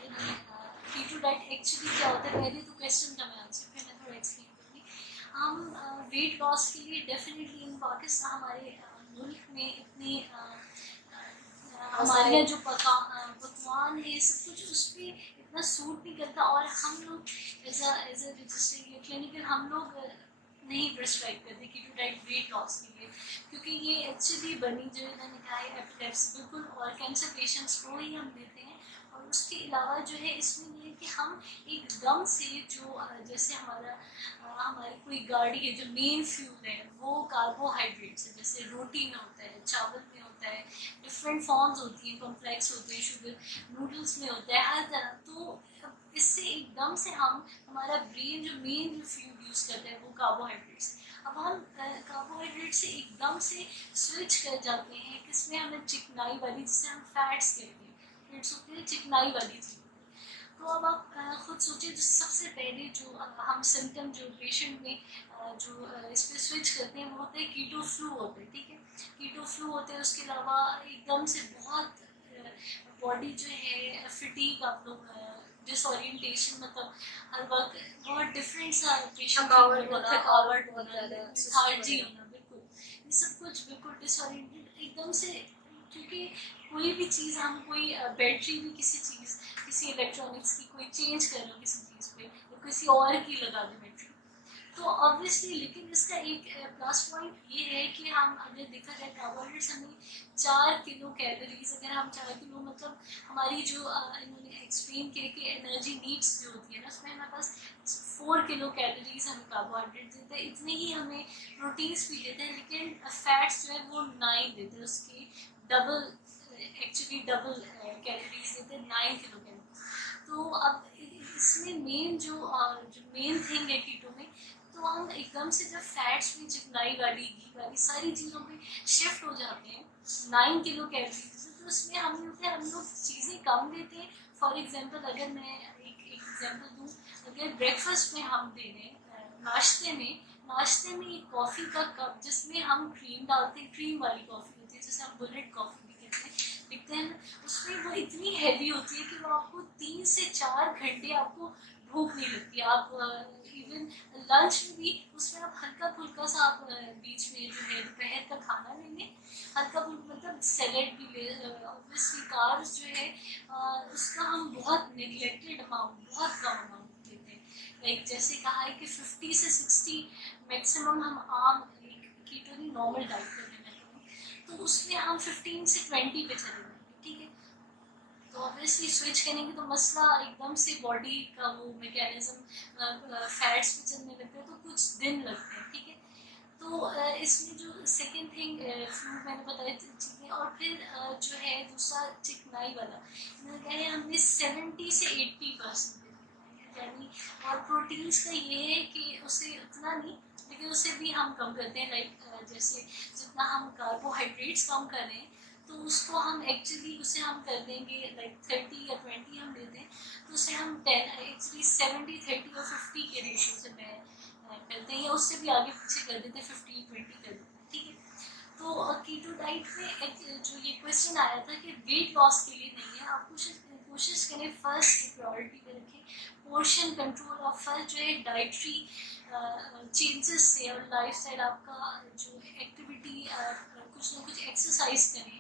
कीटो डाइट एक्चुअली क्या होता है। पहले तो क्वेश्चन का मैं आंसर, फिर मैं थोड़ा एक्सप्लेन करूँगी। हम वेट लॉस के लिए डेफिनेटली इन पाकिस्तान हमारे मुल्क में इतनी हमारे यहाँ जो पकवान है सब कुछ उस पर इतना सूट नहीं करता, और हम लोग एज अ रजिस्टर्ड क्लिनिकल हम लोग नहीं प्रिस्क्राइब करते कीटो डाइट वेट लॉस के लिए, क्योंकि ये एक्चुअली बनी जो मैंने कहा है एपिलेप्सी बिल्कुल और कैंसर पेशेंट्स को ही हम देते हैं। और उसके अलावा जो है इसमें ये है कि हम एकदम से जो जैसे हमारी कोई गाड़ी है, जो मेन फ्यूल है वो कार्बोहाइड्रेट्स है, जैसे रोटी में होता है, चावल में होता है, डिफरेंट फॉर्म्स होती हैं, कॉम्प्लेक्स होते हैं, शुगर नूडल्स में होता है, हर तरह। तो इससे एकदम से हमारा ब्रेन जो मेन जो फ्यूल यूज़ करता है वो कार्बोहाइड्रेट्स। अब हम कार्बोहाइड्रेट से एकदम से स्विच कर जाते हैं किसमें, हमें चिकनाई वाली, जिसे हम फैट्स कहते हैं, फैट्स होते हैं चिकनाई वाली चीज़। तो अब आप खुद सोचिए, जो सबसे पहले जो हम सिम्टम जो पेशेंट में जो इस पर स्विच करते हैं वो होते हैं कीटो फ्लू होते हैं, ठीक है, कीटो फ्लू होते हैं। उसके अलावा एकदम से बहुत बॉडी जो है फटीग, आप लोग डिसोरिएंटेशन, मतलब हर वक्त बहुत डिफरेंट सा थकावट होना, थकावट बहुत होना, ज़्यादा लेथार्जी होना, बिल्कुल ये सब कुछ बिल्कुल डिसोरिएंटेड एकदम से। क्योंकि कोई भी चीज़ हम कोई बैटरी भी किसी इलेक्ट्रॉनिक्स की कोई चेंज कर लो किसी चीज़ पे, या किसी और की लगा दो बैटरी, तो ऑब्वियसली। लेकिन इसका एक प्लस पॉइंट ये है कि हम अगर देखा जाए कार्बोहाइड्रेट्स हमें 4 किलो कैलोरीज, अगर हम 4 किलो मतलब हमारी जो इन्होंने एक्सप्लेन किया कि एनर्जी नीड्स जो होती है ना, उसमें हमारे पास 4 किलो कैलोरीज हमें कार्बोहाइड्रेट देते हैं, इतने ही हमें प्रोटीन्स भी देते हैं, लेकिन फैट्स जो है वो 9 देते हैं, उसके डबल, एक्चुअली डबल कैलोरीज देते हैं, 9 किलो कैलोरीज। तो अब इसमें मेन जो मेन थिंग है कीटो में, तो हम एकदम से जब फैट्स में चिकनाई वाली, घी वाली सारी चीज़ों पे शिफ्ट हो जाते हैं 9 किलो कैलोरीज, तो उसमें हम लोग चीज़ें कम लेते हैं। फॉर एग्जांपल अगर मैं एक एग्जांपल दूँ, अगर ब्रेकफास्ट में हम दे दें, नाश्ते में एक कॉफ़ी का कप जिसमें हम क्रीम डालते हैं, क्रीम वाली कॉफ़ी होती है जिसे हम बुलेट कॉफ़ी भी कहते हैं, लिखते हैं, उसमें वो इतनी हैवी होती है कि वो आपको 3 से 4 घंटे आपको भूख नहीं लगती। आप इवन लंच में भी उसमें आप हल्का फुल्का सा आप बीच में जो है दोपहर का खाना लेंगे, हल्का फुल्का मतलब सैलेड भी ले, ऑब्वियसली कार्ब्स जो है उसका हम बहुत नेग्लेक्टेड अमाउंट, बहुत कम अमाउंट लेते हैं। लाइक जैसे कहा है कि 50 से 60 मैक्सिमम हम आम कीटो नहीं नॉर्मल डाइट कर लेना करें, तो उसमें हम 15 से 20 पे चले जाएंगे, ठीक है। तो ऑब्वियसली स्विच करेंगे तो मसला एकदम से बॉडी का वो मैकेनिज्म फैट्स पे चलने लगते हैं, तो कुछ दिन लगते हैं, ठीक है। तो इसमें जो सेकेंड थिंग फ्लूड मैंने बताई चीज़ें, और फिर जो है दूसरा चिकनाई वाला मैंने कहा है हमने 70 से 80% यानी, और प्रोटीन्स का ये है कि उसे उतना नहीं, लेकिन उसे भी हम कम करते हैं। लाइक जैसे जितना हम कार्बोहाइड्रेट्स कम करें तो उसको हम एक्चुअली उसे हम कर देंगे लाइक 30 या 20 हम लेते हैं, तो उसे हम 10 एक्चुअली 70 30 और 50 के रेशियो से मैं करते हैं, या उससे भी आगे पीछे कर देते हैं, 50 20 कर देते हैं, ठीक है। तो कीटो डाइट में जो ये क्वेश्चन आया था कि वेट लॉस के लिए नहीं है, आप कोशिश करें फर्स्ट प्रायोरिटी पे रखें पोर्शन कंट्रोल, और फर्स्ट जो है डाइटरी चेंजेस से और लाइफस्टाइल आपका जो एक्टिविटी कुछ ना कुछ एक्सरसाइज करें।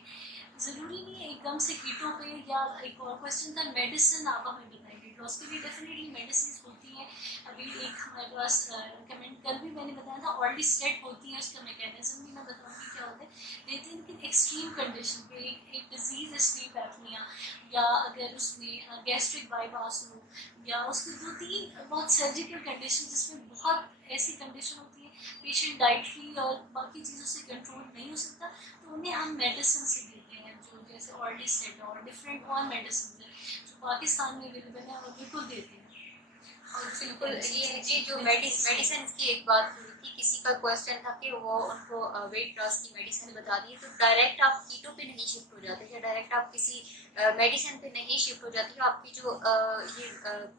ज़रूरी नहीं है एकदम से कीटो पे, या एक और क्वेश्चन था मेडिसिन आप हमें बताइए वेट लॉस के लिए, डेफिनेटली मेडिसिन होती हैं। अभी एक हमारे पास कमेंट कल भी मैंने बताया था ऑलरेडी सेट होती है, उसका मैकेनिज्म भी मैं बताऊँगी क्या होता है, लेकिन एक्सट्रीम कंडीशन पे एक डिजीज़ है स्लीप एपनिया, या अगर उसमें गैस्ट्रिक बाईपास हो, या उसकी 2-3 बहुत सर्जिकल कंडीशन जिसमें बहुत ऐसी कंडीशन होती है पेशेंट डाइटरी और बाकी चीज़ों से कंट्रोल नहीं हो सकता, तो उन्हें हम मेडिसिन से देते हैं, जो जैसे ऑलरेडी सेट और डिफरेंट और मेडिसिन है जो पाकिस्तान में अवेलेबल है और बिल्कुल देते हैं। और बिल्कुल ये जो मेडिसिन की एक बात हुई थी, किसी का क्वेश्चन था कि वो उनको वेट लॉस की मेडिसिन बता दी, तो डायरेक्ट आप कीटो पे नहीं शिफ्ट हो जाते, या डायरेक्ट आप किसी मेडिसिन पे नहीं शिफ्ट हो जाती है। आपकी जो ये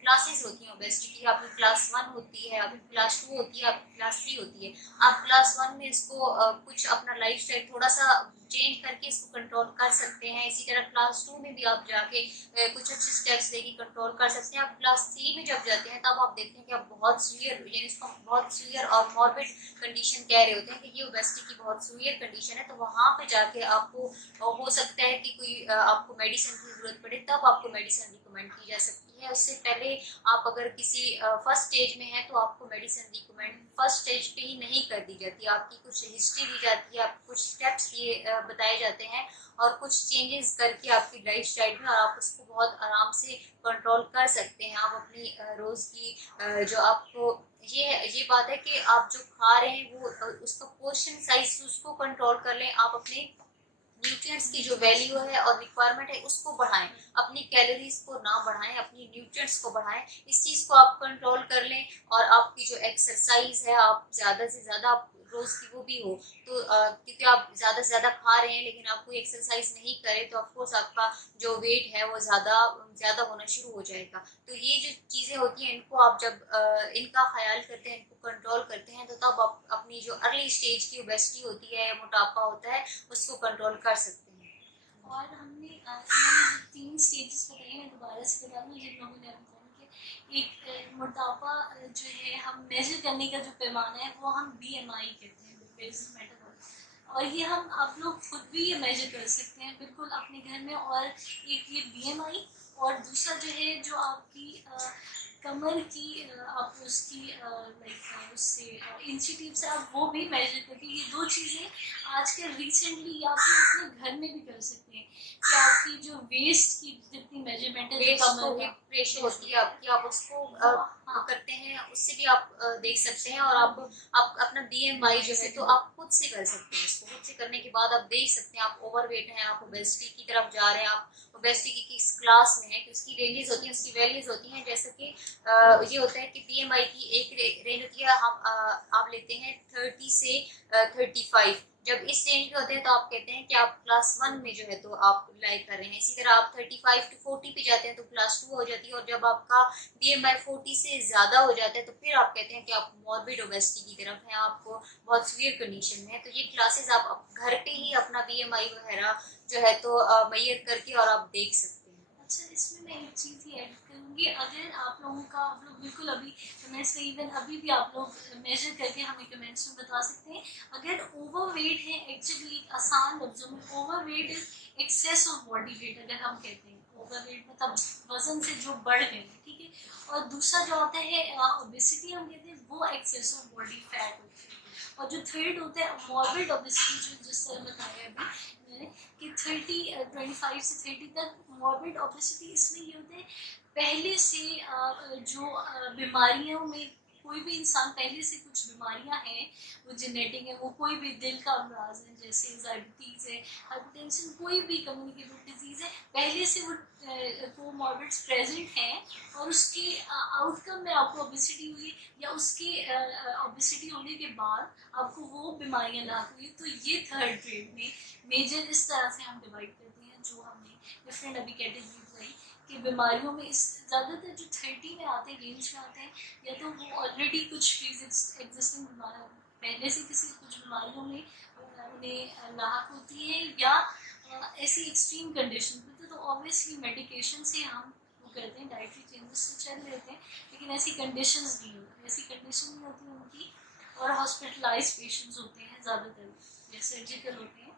क्लासेस होती हैं ओबेसिटी की, आपकी क्लास 1 होती है, आपकी क्लास 2 होती है, आपकी क्लास 3 होती है। आप क्लास 1 में इसको कुछ अपना लाइफस्टाइल थोड़ा सा चेंज करके इसको कंट्रोल कर सकते हैं। इसी तरह क्लास 2 में भी आप जाके कुछ अच्छे स्टेप्स लेके कंट्रोल कर सकते हैं। आप क्लास 3 में जब जाते हैं तब आप देखते हैं कि आप बहुत सीवियर, यानी इसको बहुत सीवियर और मॉर्बिड कंडीशन कह रहे होते हैं कि ये ओबेसिटी की बहुत सीवियर कंडीशन है, तो वहाँ पे जाके आपको हो सकता है कि कोई आपको मेडिसिन की जरूरत पड़े, तब आपको मेडिसिन रिकमेंड की जा सकती है। उससे पहले आप अगर किसी फर्स्ट स्टेज में हैं तो आपको मेडिसिन रिकमेंड फर्स्ट स्टेज पे ही नहीं कर दी जाती, आपकी कुछ हिस्ट्री दी जाती है, आपको कुछ स्टेप्स दिए बताए जाते हैं, और कुछ चेंजेस करके आपकी लाइफ स्टाइल में, और आप उसको बहुत आराम से कंट्रोल कर सकते हैं। आप अपनी रोज़ की जो आपको ये बात है कि आप जो खा रहे हैं वो उसका पोर्शन साइज उसको कंट्रोल कर लें। आप अपने न्यूट्रिएंट्स की जो वैल्यू है और रिक्वायरमेंट है उसको बढ़ाएं, अपनी कैलोरीज को ना बढ़ाएं, अपनी न्यूट्रिएंट्स को बढ़ाएं। इस चीज़ को आप कंट्रोल कर लें, और आपकी जो एक्सरसाइज है आप ज़्यादा से ज़्यादा आप रोज़ की वो भी हो, तो क्योंकि आप ज़्यादा से ज़्यादा खा रहे हैं लेकिन आप कोई एक्सरसाइज नहीं करें तो ऑफकोर्स आपका जो वेट है वो ज़्यादा ज़्यादा होना शुरू हो जाएगा। तो ये जो चीज़ें होती हैं इनको आप जब इनका ख्याल करते हैं, इनको कंट्रोल करते हैं, तो तब आप अपनी जो अर्ली स्टेज की ओबेसिटी होती है, मोटापा होता है, उसको कंट्रोल कर सकते हैं। और हमने जो 3 स्टेजेस बताए मैं दोबारा से बता दूँ जिन लोगों ने अभी फोन किया। एक मोटापा जो है हम मेजर करने का जो पैमाना है वो हम BMI कहते हैं, बेसिक मेटाबॉलिक, और ये हम आप लोग खुद भी ये मेजर कर सकते हैं बिल्कुल अपने घर में। और एक ये BMI, और दूसरा जो है जो आपकी कमर की आप उसकी लाइक उससे इंस्टीट्यूट से आप वो भी मेजर करके, ये 2 चीज़ें आजकल रिसेंटली आप लोग अपने घर में भी कर सकते हैं कि आपकी जो वेस्ट की जितनी मेजरमेंट है जो कमर रेशियो होती है आपकी, आप उसको हाँ करते हैं, उससे भी आप देख सकते हैं। और आप अपना BMI जो है तो आप खुद से कर सकते हैं। इसको खुद से करने के बाद आप देख सकते हैं आप ओवरवेट हैं, आप ओबेसिटी की तरफ जा रहे हैं, आप ओबेसिटी की किस क्लास में है, उसकी रेंजेस होती हैं, उसकी वैल्यूज होती हैं। जैसे कि ये होता है कि BMI की एक रेंज होती है, आप लेते हैं 30 से 35। जब इस रेंज में होते हैं तो आप कहते हैं कि आप क्लास 1 में जो है तो आप लाइक कर रहे हैं। इसी तरह आप 35 to 40 पे जाते हैं तो क्लास 2 हो जाती है, और जब आपका BMI 40 से ज़्यादा हो जाता है तो फिर आप कहते हैं कि आप मॉर्बिड ओबेसिटी की तरफ हैं, आपको बहुत सीवियर कंडीशन में है। तो ये क्लासेस आप घर पे ही अपना BMI वगैरह जो है तो मैयर करके और आप देख सकते हैं। अच्छा, इसमें मैं एक चीज़ ही ऐड करूँगी, अगर आप लोगों का आप लोग बिल्कुल अभी कमेंट्स में इवन अभी भी आप लोग मेजर करके हमें कमेंट्स में बता सकते हैं। अगर ओवरवेट है, एक्चुअली एक आसान लफ्ज़ों में overweight is excess of body weight. अगर हम कहते हैं ओवरवेट मतलब वजन से जो बढ़ गए, ठीक है, और दूसरा जो आता है ओबेसिटी हम कहते हैं, वो एक्सेस ऑफ बॉडी फैट होती है। और जो थर्ड होता है मॉर्बिड ओबेसिटी, जो जिस तरह बताया अभी मैंने कि 25 से 30 तक मॉर्बिड ओबेसिटी, इसमें ये होता है पहले से जो बीमारियों में कोई भी इंसान पहले से कुछ बीमारियां हैं, वो जेनेटिक है, वो कोई भी दिल का अमराज है जैसे डायबिटीज़ है, हाइपरटेंशन, कोई भी कम्युनिकेबल डिजीज़ है, पहले से वो कोमॉर्बिड्स प्रेजेंट हैं, और उसके आउटकम में आपको ओबेसिटी हुई, या उसके ओबेसिटी होने के बाद आपको वो बीमारियां लाग हुई, तो ये थर्ड ग्रेड में मेजर इस तरह से हम डिवाइड करते हैं, जो हमने डिफरेंट अभी कैटेगरी बताई कि बीमारियों में इस ज़्यादातर जो 30 में आते हैं, रेंज में आते हैं, या तो वो ऑलरेडी कुछ एग्जिस्टिंग पहले से किसी कुछ बीमारियों में उन्हें लाहक होती है, या ऐसी एक्सट्रीम कंडीशन पे, तो ऑब्वियसली मेडिकेशन से हम वो करते हैं, डाइटरी चेंजेस से चल लेते हैं, लेकिन ऐसी कंडीशंस नहीं होती, ऐसी कंडीशन नहीं होती उनकी, और हॉस्पिटलाइज पेशेंट्स होते हैं ज़्यादातर, या सर्जिकल होते हैं।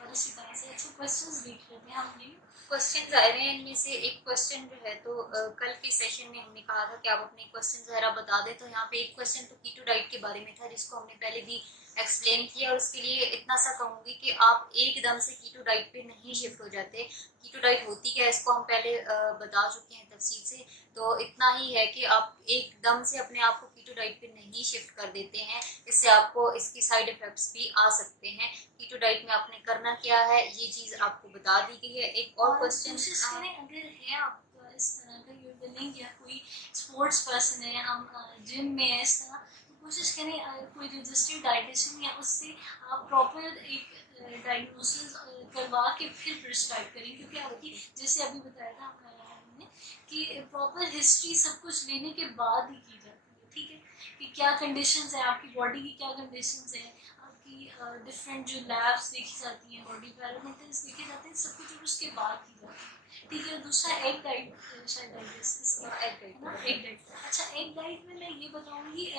और इसी तरह से अच्छे क्वेश्चंस देख लेते हैं हम। ये क्वेश्चन आ रहे हैं, इनमें से एक क्वेश्चन जो है तो कल के सेशन में हमने कहा था कि आप अपने क्वेश्चन ज़रा बता दें, तो यहाँ पे एक क्वेश्चन तो कीटो डाइट के बारे में था, जिसको हमने पहले भी एक्सप्लेन किया, और उसके लिए इतना सा कहूँगी कि आप एकदम से कीटो डाइट पे नहीं शिफ्ट हो जाते। कीटो डाइट होती क्या है इसको हम पहले बता चुके हैं तफसील से, तो इतना ही है कि आप एकदम से अपने आप को कीटो डाइट पे नहीं शिफ्ट कर देते हैं, इससे आपको इसकी साइड इफ़ेक्ट्स भी आ सकते हैं। कीटो डाइट में आपने करना क्या है ये चीज़ आपको बता दी गई है। एक और क्वेश्चन, कोशिश करें, अगर है आपका इस तरह का यूर विलिंग, या कोई स्पोर्ट्स पर्सन है, हम जिम में है इस तरह, तो कोशिश करें कोई रजिस्टर्ड डाइटिशियन या उससे आप प्रॉपर एक डायग्नोसिस करवा के फिर प्रिस्क्राइब करें, क्योंकि आपकी जैसे अभी बताया था हमने कि प्रॉपर हिस्ट्री सब कुछ लेने के बाद ही की जाती है, ठीक है, कि क्या कंडीशंस है आपकी बॉडी की, क्या कंडीशंस है आपकी, डिफरेंट जो लैब्स देखी जाती हैं, बॉडी पैरामीटर्स देखे जाते हैं, सब कुछ उसके बाद की जाती है, ठीक है। दूसरा एग डाइट, शायद डाइजेसिस का है ना, एग डाइट। अच्छा, एग डाइट में मैं ये बताऊँगी,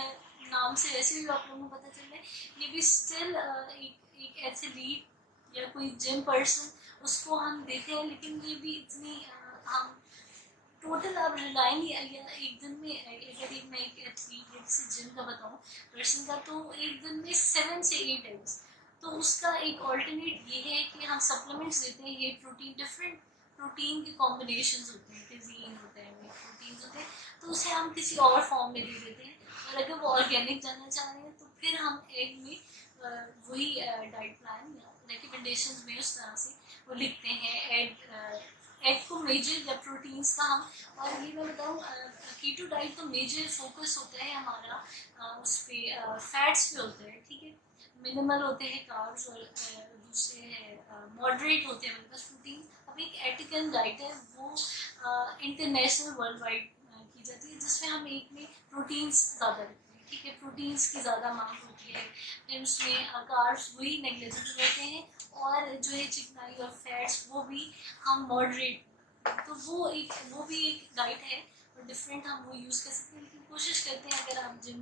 नाम से वैसे भी आप लोगों को पता चल रहा है, ये भी स्टिल एक एथलीट या कोई जिम पर्सन उसको हम देते हैं, लेकिन ये भी इतनी हम टोटल आप रिलाई नहीं, या एक दिन में अगर मैं एक एथलीट या किसी जिम का बताऊँ पर्सन का, तो एक दिन में 7 से 8 एग्स, तो उसका एक ऑल्टरनेट ये है कि हम सप्लीमेंट्स देते हैं, ये प्रोटीन, डिफरेंट प्रोटीन के कॉम्बिनेशंस होते हैं, फिजीन होते हैं, प्रोटीन होते हैं, तो उसे हम किसी और फॉर्म में दे देते हैं, और अगर वो ऑर्गेनिक जानना चाह रहे हैं तो फिर हम एग में वही डाइट प्लान या रिकमेंडेशंस में उस तरह से वो लिखते हैं, एग को मेजर या प्रोटीन्स का हम, और ये मैं बताऊँ कीटो डाइट तो मेजर फोकस होता है हमारा उस पर फैट्स पे होता है, ठीक है, मिनिमल होते हैं कार्ब्स, और दूसरे हैं मॉडरेट होते हैं हमारे पास प्रोटीन। अब एक एथिकल डाइट है, वो इंटरनेशनल वर्ल्ड वाइड की जाती है, जिसमें हम एक में प्रोटीन्स ज़्यादा रखते हैं, ठीक है, प्रोटीन्स की ज़्यादा मांग होती है, फिर उसमें कार्ब्स वही नेग्लेजिबल रहते हैं, और जो है चिकनाई और फैट्स वो भी हम मॉडरेट, तो वो भी एक डाइट है, और डिफरेंट हम वो यूज़ कर सकते हैं, लेकिन कोशिश करते हैं अगर हम जिम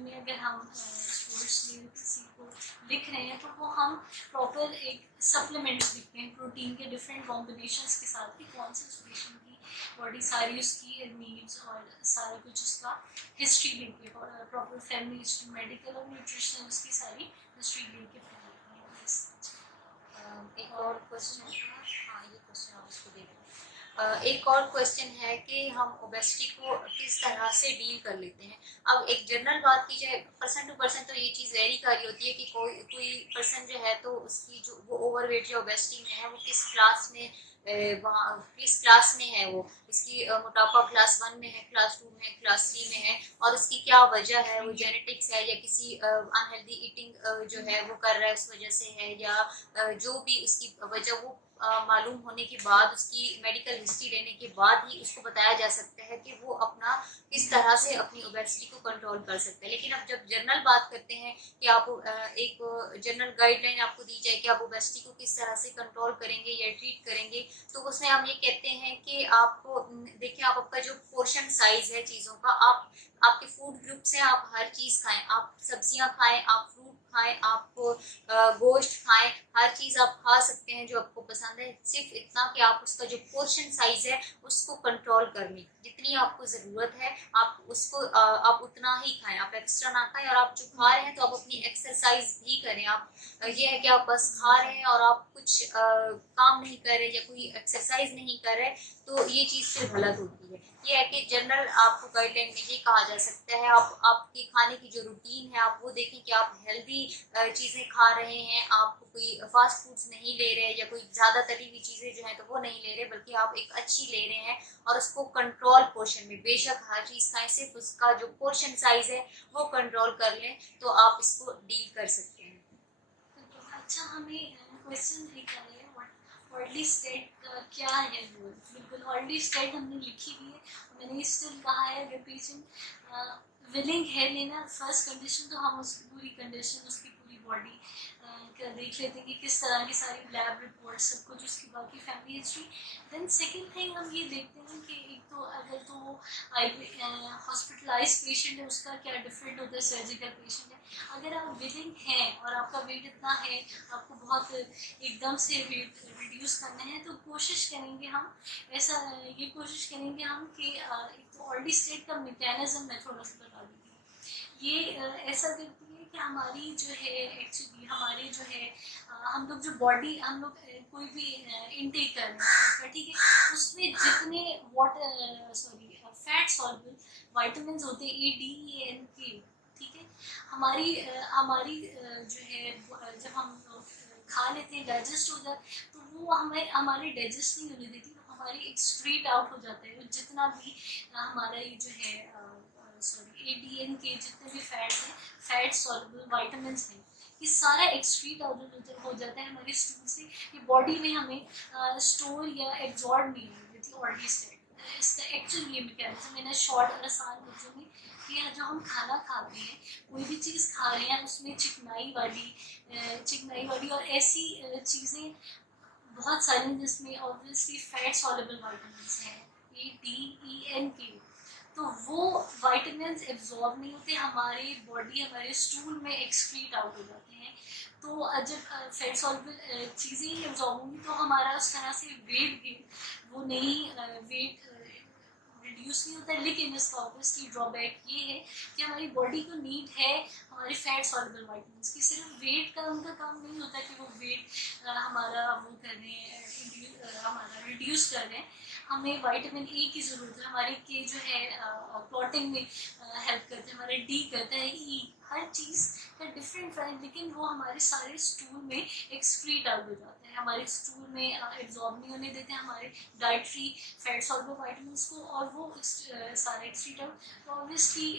में अगर हम स्पोर्ट्स में किसी को लिख रहे हैं, तो वो हम प्रॉपर एक सप्लीमेंट्स लिखते हैं प्रोटीन के डिफरेंट कॉम्बिनेशंस के साथ, कि कौन से उस पेशेंट की बॉडी सारी उसकी नीड्स और सारा कुछ उसका हिस्ट्री लेके, प्रॉपर फैमिली हिस्ट्री, मेडिकल और न्यूट्रिशनल उसकी सारी हिस्ट्री लेके फिर एक और क्वेश्चन, हाँ ये क्वेश्चन आप इसको दे दें। एक और क्वेश्चन है कि हम ओबेसिटी को किस तरह से डील कर लेते हैं। अब एक जनरल बात की जाए, पर्सन टू पर्सन तो ये चीज़ वेरी कर रही होती है कि कोई पर्सन जो है तो उसकी जो वो ओवरवेट या ओबेसिटी में है, वो किस क्लास में वहाँ किस क्लास में है, वो इसकी मोटापा क्लास 1 में है, क्लास 2 में है, क्लास 3 में है, और उसकी क्या वजह है, वो जेनेटिक्स है या किसी अनहेल्दी ईटिंग जो है वो कर रहा है उस वजह से है, या जो भी उसकी वजह वो मालूम होने के बाद, उसकी मेडिकल हिस्ट्री लेने के बाद ही उसको बताया जा सकता है कि वो अपना किस तरह से अपनी ओबेसिटी को कंट्रोल कर सकता है। लेकिन अब जब जनरल बात करते हैं कि आप एक जनरल गाइडलाइन आपको दी जाए कि आप ओबेसिटी को किस तरह से कंट्रोल करेंगे या ट्रीट करेंगे, तो उसमें हम ये कहते हैं कि आपको देखिए, आप आपका जो पोर्शन साइज है चीज़ों का, आप आपके फूड ग्रुप से आप हर चीज़ खाएं, आप सब्जियां खाएं, आप फ्रूट खाएं, आप गोश्त खाएं, हर चीज़ आप खा सकते हैं जो आपको पसंद है, सिर्फ इतना कि आप उसका जो पोर्शन साइज है उसको कंट्रोल कर लें। जितनी आपको ज़रूरत है आप उसको आप उतना ही खाएं, आप एक्स्ट्रा ना खाएं। और आप जो खा रहे हैं तो आप अपनी एक्सरसाइज भी करें। आप ये है कि आप बस खा रहे हैं और आप कुछ काम नहीं कर रहे या कोई एक्सरसाइज नहीं कर रहे, तो ये चीज़ फिर गलत होती है। ये है कि जनरल आपको गाइडलाइन में ये कहा जा सकता है, आप आपके खाने की जो रूटीन है आप वो देखें कि आप हेल्दी चीज़ें खा रहे हैं, आप कोई फास्ट फूड्स नहीं ले रहे या कोई ज़्यादा तली हुई चीज़ें जो हैं तो वो नहीं ले रहे, बल्कि आप एक अच्छी ले रहे हैं और उसको कंट्रोल पोर्शन में, बेशक हर चीज़ खाएं, सिर्फ उसका जो पोर्शन साइज है वो कंट्रोल कर लें तो आप इसको डील कर सकते हैं। अच्छा, हमें क्वेश्चन एक आ रहा है, वर्डली स्टेट का क्या है रोल? बिल्कुल वर्डली स्टेट हमने लिखी हुई है, मैंने स्टिल कहा है अगर पेशेंट विलिंग है लेना, फर्स्ट कंडीशन तो हम उसकी पूरी कंडीशन, उसकी पूरी बॉडी का देख लेते हैं कि किस तरह की सारी लैब रिपोर्ट सब कुछ, उसकी बाकी family history. Then second thing हम ये देखते हैं कि एक तो अगर तो हॉस्पिटलाइज पेशेंट है उसका क्या डिफरेंट होता है सर्जिकल पेशेंट है। अगर आप विलिंग हैं और आपका वेट इतना है, आपको बहुत एकदम से वेट रिड्यूस करना है, तो कोशिश करेंगे हम ऐसा, ये कोशिश करेंगे हम कि एक तो ऑलरेडी स्टेट का मैकेनिज्म मैं थोड़ा सा बता दूँगी। ये ऐसा करती है कि हमारी जो है एक्चुअली हमारे जो है हम लोग जो बॉडी हम लोग कोई भी इनटेक कर रहे हैं, ठीक है, उसमें जितने वाटर फैट सॉल्युबल विटामिन्स होते हैं ए डी ई एन के, ठीक है, हमारी जो है जब हम खा लेते हैं डाइजेस्ट हो जाए तो वो हमें हमारे डाइजेस्ट नहीं होने देती, तो हमारी एक्सक्रीट आउट हो जाता है जितना भी हमारा ये जो है ए डी एन के जितने भी फैट्स हैं, फैट सॉल्युबल विटामिन्स हैं, ये सारा एक्सक्रीट आउट हो जाता है हमारे स्टूल से, ये बॉडी में हमें स्टोर या एब्जॉर्ब नहीं हो देती ऑलरेडी स्टेट। इसका एक्चुअल ये मैकेनिज्म मैंने शॉर्ट और आसान लफ्जों में कि जो हम खाना खाते हैं, कोई भी चीज़ खा रहे हैं उसमें चिकनाई वाली और ऐसी चीज़ें बहुत सारी जिसमें ऑब्वियसली फैट सॉल्युबल विटामिन्स हैं, ए डी ई एन के, तो वो विटामिन्स एब्जॉर्ब नहीं होते, हमारे बॉडी हमारे स्टूल में एक्सक्रीट आउट हो जाते हैं। तो जब फैट सॉल्युबल चीज़ें ही एब्जॉर्ब होंगी तो हमारा उस तरह से वेट गेन वो नहीं वेट रिड्यूस नहीं होता है। लेकिन इसका ऑब्वियसली ड्रॉबैक ये है कि हमारी बॉडी को नीड है हमारे फैट सॉल्युबल विटामिन्स की, सिर्फ वेट का उनका काम नहीं होता कि वो वेट हमारा वो कर रहे हैं, हमारा रिड्यूस कर रहे हैं, हमें विटामिन ए की ज़रूरत है, हमारे के जो है क्लॉटिंग में हेल्प करते हैं, हमारे डी करता है, ई, हर चीज़ का डिफरेंट है, लेकिन वो हमारे सारे स्टूल में एक्सक्रीट आउट हो जाते हैं, हमारे स्टूल में एब्जॉर्ब नहीं होने देते हैं हमारे डाइटरी फैट सॉल्युबल विटामिन्स को, और वो सारे एक्सक्रीट आउट, तो ऑब्वियसली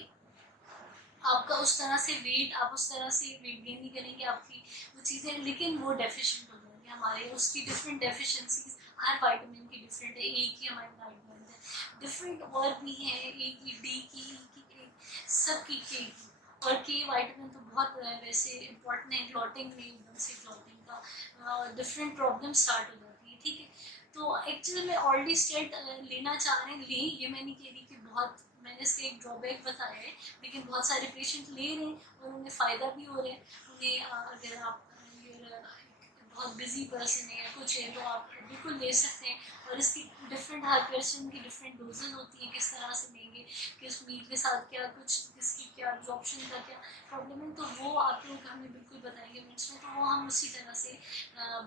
आपका उस तरह से वेट, आप उस तरह से वेट गेन नहीं करेंगे, आपकी वो चीज़ें, लेकिन वो डेफिशिएंट हो जाएंगे हमारे, उसकी डिफरेंट डेफिशिएंसीज हर विटामिन की डिफरेंट है, ए की हमारे विटामिन है डिफरेंट, और भी है ए की, डी की, ई की, सबकी के की, और के विटामिन तो बहुत वैसे इंपॉर्टेंट है क्लॉटिंग में, एकदम से क्लॉटिंग का डिफरेंट प्रॉब्लम स्टार्ट हो जाती है, ठीक है। तो एक्चुअली में ऑलरेडी स्टेट लेना चाह रहे हैं, लें, ये मैं नहीं कह रही कि बहुत, मैंने इसके एक ड्रॉबैक बताया है, लेकिन बहुत सारे पेशेंट ले रहे हैं और उन्हें फ़ायदा भी हो रहा है। उन्हें अगर आप बहुत बिजी पर्सन है या कुछ है तो आप बिल्कुल ले सकते हैं, और इसकी डिफरेंट हर पर्सन की डिफरेंट डोजेज होती हैं, किस तरह से लेंगे, किस मील के साथ क्या कुछ, किसकी क्या एब्जॉर्प्शन का क्या प्रॉब्लम है, तो वो आप लोग हमें बिल्कुल बताएंगे मिनट्स में, तो वो हम उसी तरह से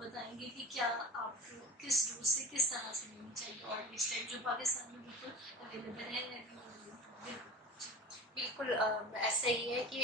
बताएंगे कि क्या आपको किस डोज से किस तरह से लेनी चाहिए, और इस टाइप जो पाकिस्तान में बिल्कुल अवेलेबल है। बिल्कुल ऐसा ही है कि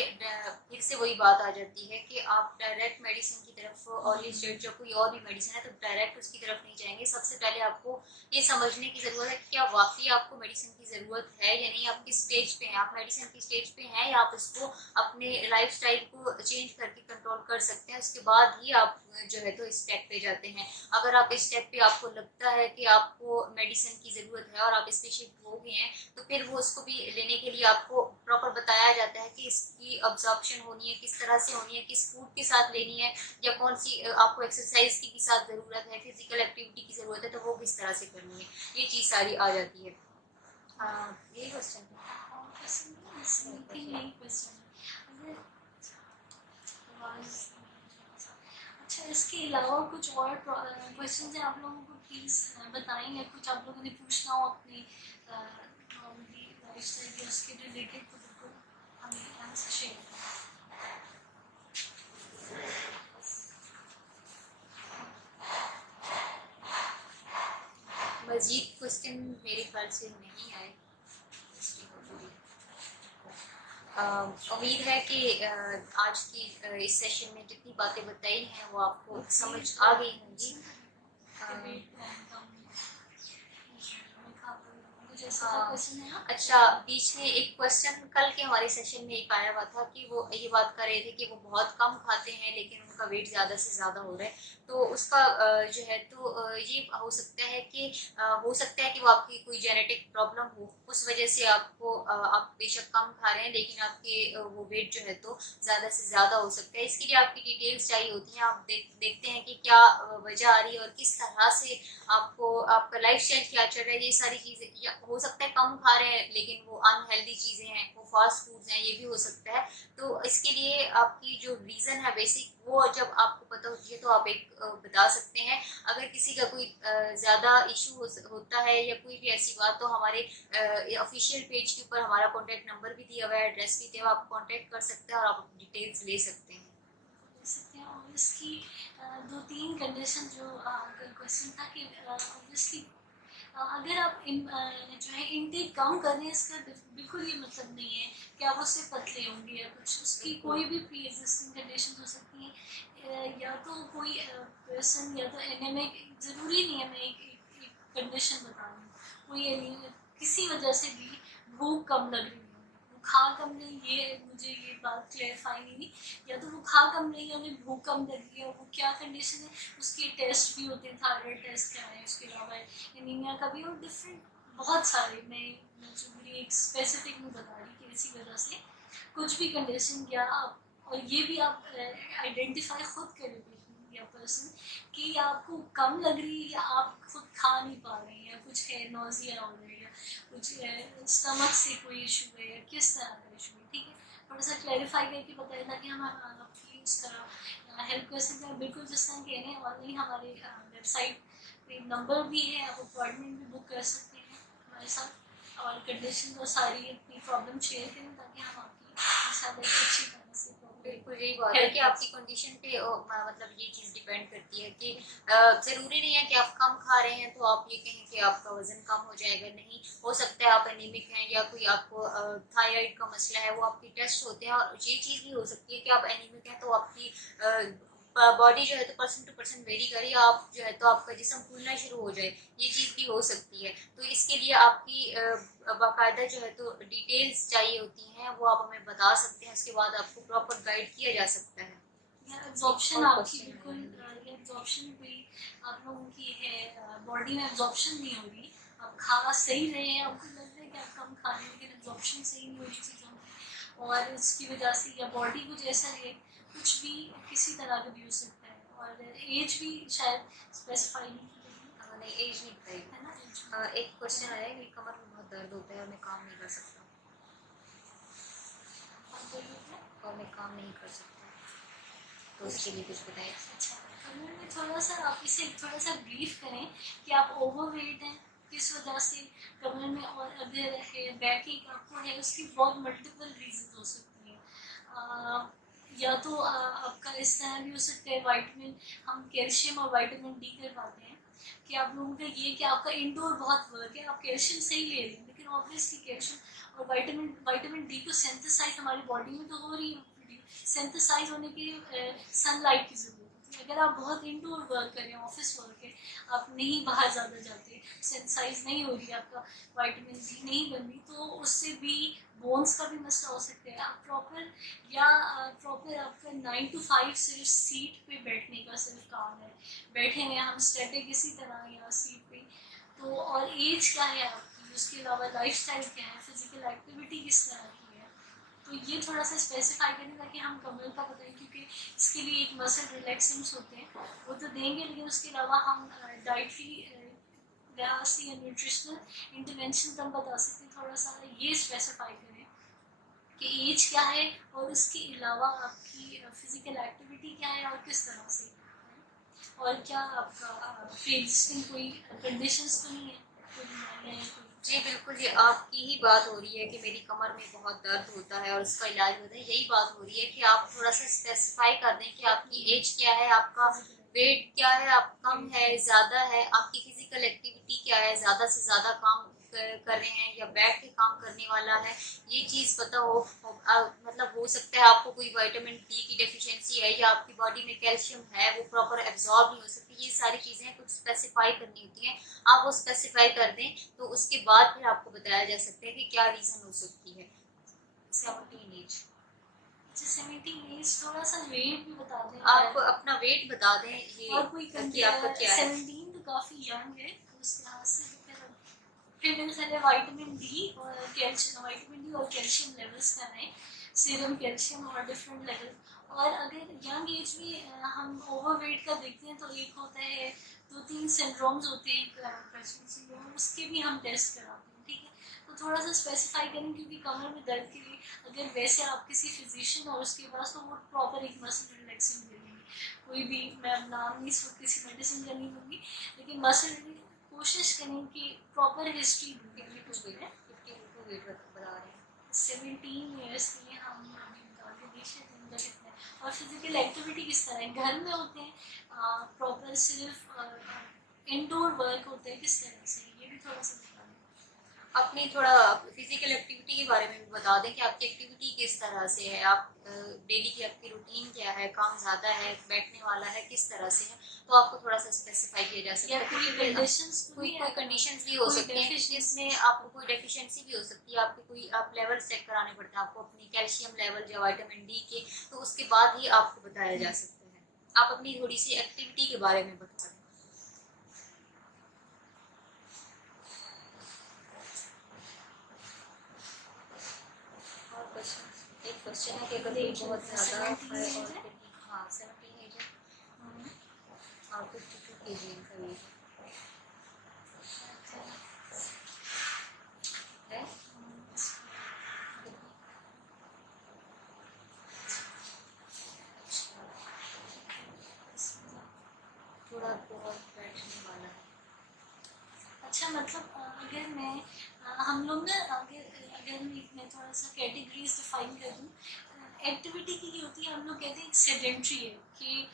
फिर से वही बात आ जाती है कि आप डायरेक्ट मेडिसिन की तरफ, ऑर्ली स्टेट जो कोई और भी मेडिसिन है तो डायरेक्ट उसकी तरफ नहीं जाएंगे। सबसे पहले आपको ये समझने की ज़रूरत है कि क्या वाकई आपको मेडिसिन की ज़रूरत है या नहीं, आप किस स्टेज पे हैं, आप मेडिसिन की स्टेज पे हैं या आप इसको अपने लाइफस्टाइल को चेंज करके कंट्रोल कर सकते हैं, उसके बाद ही आप जो है तो इस स्टेप पे जाते हैं। अगर आप इस स्टेप पे आपको लगता है कि आपको मेडिसिन की ज़रूरत है और आप इस पे शिफ्ट हो गए हैं, तो फिर वो उसको भी लेने के लिए आपको प्रॉपर बताया जाता है कि इसकी अब्जॉर्प्शन होनी है, किस तरह से होनी है, किस फूड के साथ लेनी है, या कौन सी आपको एक्सरसाइज की साथ ज़रूरत है, फिजिकल एक्टिविटी की ज़रूरत है, तो वो किस तरह से करनी है, ये चीज़ सारी आ जाती है। यही क्वेश्चन है। इसके अलावा कुछ और क्वेश्चन हैं आप लोगों को, प्लीज़ बताएं, या कुछ आप लोगों ने पूछना हो अपनी लाइफ स्टाइल या उसके रिलेटेड, तो बिल्कुल हमें आंसर शेयर करें। मजीद क्वेश्चन मेरे ख्याल से नहीं आए। उम्मीद है कि आज की इस सेशन में जितनी बातें बताई हैं वो आपको समझ आ गई होंगी। अच्छा, बीच में एक क्वेश्चन कल के हमारे सेशन में एक आया हुआ था कि वो ये बात कर रहे थे कि वो बहुत कम खाते हैं लेकिन उनका वेट ज़्यादा से ज़्यादा हो रहा है, तो उसका जो है तो ये हो सकता है कि वो आपकी कोई जेनेटिक प्रॉब्लम हो, उस वजह से आपको आप बेशक कम खा रहे हैं लेकिन आपके वो वेट जो है तो ज़्यादा से ज़्यादा हो सकता है। इसके लिए आपकी डिटेल्स चाहिए होती हैं। आप देखते हैं कि क्या वजह आ रही है और किस तरह से आपको आपका लाइफ स्टाइल क्या चल रहा है। ये सारी चीज़ें, या हो सकता है कम खा रहे हैं लेकिन वो अनहेल्दी चीज़ें हैं, वो फास्ट फूड्स हैं, ये भी हो सकता है। तो इसके लिए आपकी जो रीज़न है बेसिक, वो जब आपको पता होती है तो आप एक बता सकते हैं। अगर किसी का कोई ज़्यादा इशू होता है या कोई भी ऐसी बात, तो हमारे ऑफिशियल पेज के ऊपर हमारा कॉन्टैक्ट नंबर भी दिया हुआ है, एड्रेस भी दिया हुआ है, आप कॉन्टैक्ट कर सकते हैं और आप डिटेल्स ले सकते हैं। और इसकी दो तीन कंडीशन जो क्वेश्चन था कि ऑब्वियसली अगर आप जो है इनटेक कम कर रहे हैं, इसका बिल्कुल ये मतलब नहीं है कि आप उससे पतले होंगे या कुछ। उसकी कोई भी प्री एग्जिस्टिंग कंडीशन हो सकती है, या तो कोई पर्सन या तो एनेमिक, ज़रूरी नहीं है मैं एक कंडीशन बता रही हूँ, कोई किसी वजह से भी भूख कम लग रही है, वो खा कम नहीं, ये मुझे ये बात क्लैरिफाई नहीं, या तो वो खा कम नहीं है, उन्हें भूख कम लग रही है, वो क्या कंडीशन है, उसके टेस्ट भी होते हैं, थायराइड टेस्ट क्या है, उसके अलावा एनीमिया का भी, और डिफरेंट बहुत सारे, मैं जो मेरी एक स्पेसिफिक नहीं बता रही कि इसी वजह से कुछ भी कंडीशन, या आप, और ये भी आप आइडेंटिफाई खुद करें या पर्सन कि आपको कम लग रही है, या आप खुद खा नहीं पा रहे हैं, या कुछ है, नोजिया हो रही है, कुछ स्टमक से कोई इशू है, या किस तरह का इशू है, ठीक है। थोड़ा सा क्लैरिफाई करके बताया ताकि हम आपकी उस तरह हेल्प कर सकते हैं। बिल्कुल जिस तरह कह रहे हैं, ऑनलाइन हमारे वेबसाइट पे नंबर भी है, आप अपॉइंटमेंट भी बुक कर सकते हैं हमारे साथ, और कंडीशन और सारी अपनी प्रॉब्लम शेयर करें ताकि हम आपकी अच्छी तरह से बिल्कुल यही बात है कि आपकी कंडीशन पे मतलब ये चीज़ डिपेंड करती है कि ज़रूरी नहीं है कि आप कम खा रहे हैं तो आप ये कहें कि आपका वज़न कम हो जाएगा। नहीं, हो सकता है आप एनीमिक हैं या कोई आपको थायराइड का मसला है, वो आपके टेस्ट होते हैं, और ये चीज़ भी हो सकती है कि आप एनीमिक हैं तो आपकी बॉडी जो है तो पर्सन टू पर्सन वेरी करे, आप जो है तो आपका जिस्म फूलना शुरू हो जाए, ये चीज़ भी हो सकती है। तो इसके लिए आपकी बाकायदा जो है तो डिटेल्स चाहिए होती हैं, वो आप हमें बता सकते हैं, उसके बाद आपको प्रॉपर गाइड किया जा सकता है। एब्जॉर्प्शन आपकी बिल्कुल, एब्जॉर्प्शन भी आप लोगों की है, बॉडी में एब्जॉर्प्शन नहीं हो रही, आप खा सही रहे हैं, आपको लग रहा है कि आप कम खा रहे हैं लेकिन एब्जॉर्प्शन सही नहीं हो रही चीज़ों की, और इसकी वजह से या बॉडी कुछ ऐसा है, कुछ भी किसी तरह का भी हो सकता है, और एज भी शायद स्पेसिफाई नहीं की गई, नहीं एज नहीं बताई है ना। एक क्वेश्चन आया, मेरी कमर में बहुत दर्द होता है और मैं काम नहीं कर सकता, और मैं काम नहीं कर सकता, तो उसके लिए कुछ बताएं। अच्छा, कमर में थोड़ा सा आप इसे थोड़ा सा ब्रीफ करें कि आप ओवरवेट हैं, किस वजह से कमर में, और अगर है बैक एक आपको है, उसकी बहुत मल्टीपल रीजन हो सकती हैं। या तो आपका इस तरह भी हो सकता है, वाइटामिन, हम कैल्शियम और वाइटामिन डी करवाते हैं, कि आप लोगों का ये कि आपका इंडोर बहुत वर्क है, आप कैल्शियम सही ले रहे हैं, लेकिन ऑब्वियसली कैल्शियम और वाइटामिन डी को सिंथेसाइज हमारी बॉडी में तो हो रही है, सिंथेसाइज होने के लिए सनलाइट की ज़रूरत होती है। अगर आप बहुत इंडोर वर्क करें, ऑफिस वर्क है, आप नहीं बाहर ज़्यादा जाते, सिंथेसाइज नहीं हो रही, आपका वाइटामिन डी नहीं बन रही, तो उससे भी बोन्स का भी मसला हो सकता है। आप प्रॉपर आपका 9 to 5 सिर्फ सीट पे बैठने का सिर्फ काम है, बैठे हैं हम स्टैटिक इसी तरह या सीट पे, तो और एज क्या है आपकी, उसके अलावा लाइफस्टाइल क्या है, फिजिकल एक्टिविटी किस तरह की है, तो ये थोड़ा सा स्पेसिफाई करें ताकि हम कमर का बताएं, क्योंकि इसके लिए एक मसल रिलैक्सेंट्स होते हैं, वो तो देंगे, लेकिन उसके अलावा हम डाइटरी या न्यूट्रिशनल इंटरवेंशन तब बता सकते हैं। थोड़ा सा ये स्पेसिफाई करें कि एज क्या है, और उसके अलावा आपकी फिजिकल एक्टिविटी क्या है, और किस तरह से और क्या आपका प्री एग्जिस्टिंग कोई कंडीशंस तो नहीं है, कोई बीमारियाँ हैं, कोई? जी बिल्कुल, ये आपकी ही बात हो रही है कि मेरी कमर में बहुत दर्द होता है और उसका इलाज होता है, यही बात हो रही है कि आप थोड़ा सा स्पेसिफाई कर दें कि आपकी एज क्या है, आपका वेट क्या है, आप कम है, ज़्यादा है, आपकी फिजिकल एक्टिविटी क्या है, ज़्यादा से ज़्यादा काम कर रहे हैं या बैठ के काम करने वाला है, ये चीज़ पता हो। मतलब हो सकता है आपको कोई विटामिन डी की डेफिशिएंसी है या आपकी बॉडी में कैल्शियम है वो प्रॉपर एब्जॉर्ब नहीं हो सकती, ये सारी चीज़ें कुछ स्पेसिफाई करनी होती हैं, आप वो स्पेसिफाई कर दें तो उसके बाद फिर आपको बताया जा सकता है कि क्या रीज़न हो सकती है। 17 एज। अच्छा 17 एज, थोड़ा सा वेट भी बता दें आप अपना वेट बता दें ये और कोई कि आपका क्या है। 17 तो काफ़ी यंग है, तो उस लिहाज से तो फिर मेरे सारे वाइटामिन डी और कैल्शियम, वाइटामिन डी और कैल्शियम लेवल्स का है, सीरम कैल्शियम और डिफरेंट लेवल। और अगर यंग एज में हम ओवरवेट का देखते हैं तो एक होता है, 2-3 सिंड्रोम्स होते हैं क्राउन सिंड्रोम, उसके भी हम टेस्ट कराते हैं, ठीक है। तो थोड़ा सा स्पेसिफाई करें, क्योंकि कमर में दर्द के लिए अगर वैसे आप किसी फिजिशियन और उसके पास, तो वो प्रॉपर एक मसल रिलैक्सिंग दे देंगे, कोई भी, मैं अब नाम नहीं इस वक्त किसी मेडिसिन का नहीं दूँगी, लेकिन मसल कोशिश करें कि प्रॉपर हिस्ट्री दूँ कुछ भी है। 52 वेट बता रहे हैं। 17 ईयर्स के लिए हम आगे देख लेते हैं उनका कितना है। और फिजिकल एक्टिविटी किस तरह है, घर में होते हैं, प्रॉपर सिर्फ इंडोर वर्क होते हैं, किस तरह से, ये भी थोड़ा सा बता दें। अपनी थोड़ा फिजिकल एक्टिविटी के बारे में भी बता दें कि आपकी एक्टिविटी किस तरह से है, आप डेली की आपकी रूटीन क्या है, काम ज़्यादा है, बैठने वाला है, किस तरह से है, तो आपको थोड़ा सा स्पेसिफाई किया जा सकता या है। कोई कंडीशंस तो कोई नहीं कोई है, कंडीशंस भी हो कोई सकती हैं, deficiency? जिसमें आपको कोई डेफिशिएंसी भी हो सकती है, आपके कोई आप लेवल चेक कराने पड़ते हैं आपको अपनी कैल्शियम लेवल या विटामिन डी के, तो उसके बाद ही आपको बताया जा सकता है। आप अपनी थोड़ी सी एक्टिविटी के बारे में बता दें। एक क्वेश्चन है कि अगर कोई बहुत ज़्यादा है और हाँ 17 एज है और 52 kg का वेट है। थोड़ा बहुत बैठने वाला है। अच्छा, मतलब अगर मैं हम लोग ना अगर अगर मैं थोड़ा सा कैटेगरीज डिफाइन कर दूँ, एक्टिविटी की होती है, हम लोग कहते हैं सेडेंट्री है कि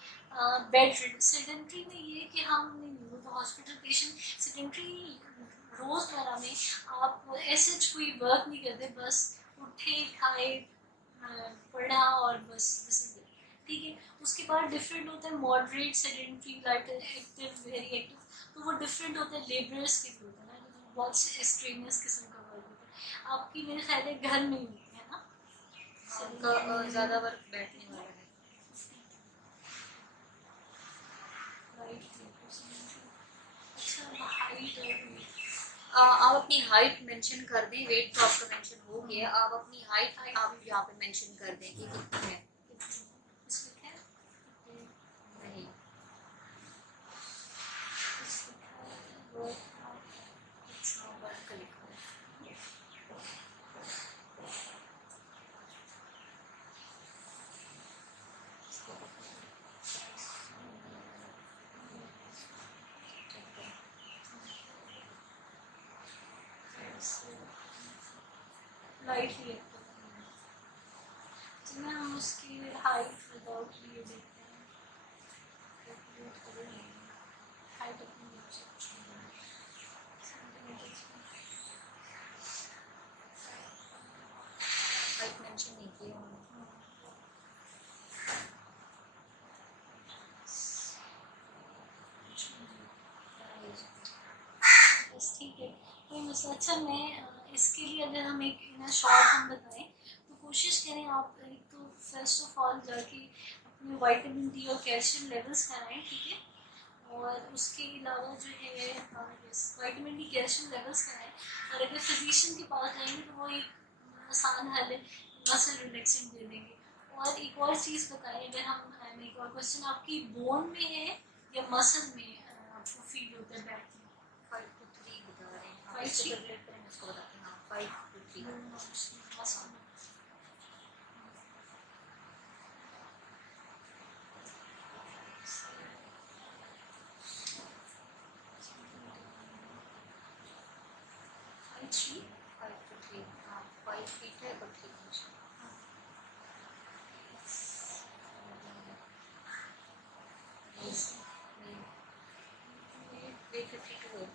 बेड रिड, सेडेंट्री में ये कि हम तो हॉस्पिटल पेशेंट, सेडेंट्री रोज़मर्रा में आप ऐसे कोई वर्क नहीं करते, बस उठे खाए पढ़ा और बस ठीक है। उसके बाद डिफरेंट होता है moderate sedentary, light active, very active, तो वो डिफरेंट होता है, लेबरर्स के लिए होता है ना, तो बहुत स्ट्रेनियस किस्म का वर्क होता है। आपकी मेरे ख्याल है घर में ही होती है ना, आपका ज़्यादा वर्क बैठने वाला है। अच्छा, हाइट और weight। आप अपनी हाइट मेंशन कर दें, वेट तो आपका मेंशन हो गया, आप अपनी हाइट आप यहाँ पे मेंशन कर दें कि कितनी है। इसमें क्या है? नहीं वर्क का लिखा है। लाइटली एक्टिव, जिसमें हम उसकी हाइट विदाउट ये देखते हैं, हाइट अपनी हाइट मेंशन नहीं की उन्होंने। बस ठीक है, कोई मसला। अच्छा, मैं इसके लिए अगर हम एक ना शॉर्ट हम बताएं, तो कोशिश करें आप एक तो फर्स्ट ऑफ ऑल जाके अपने विटामिन डी और कैल्शियम लेवल्स कराएं, ठीक है। और उसके अलावा जो है विटामिन डी कैल्शियम लेवल्स कराएं, और अगर फिजिशियन के पास जाएंगे तो वो एक आसान हल है, मसल रिलैक्सिंग दे देंगे। और एक और चीज़ बताएं, अगर हम एक और क्वेश्चन, आपकी बोन में है या मसल में आपको फील होता है बैक में? 5 to 3 बता रहे हैं। 5 to 3 उसको बताते हैं। हाँ 5 to 3। मसल में। 52 है।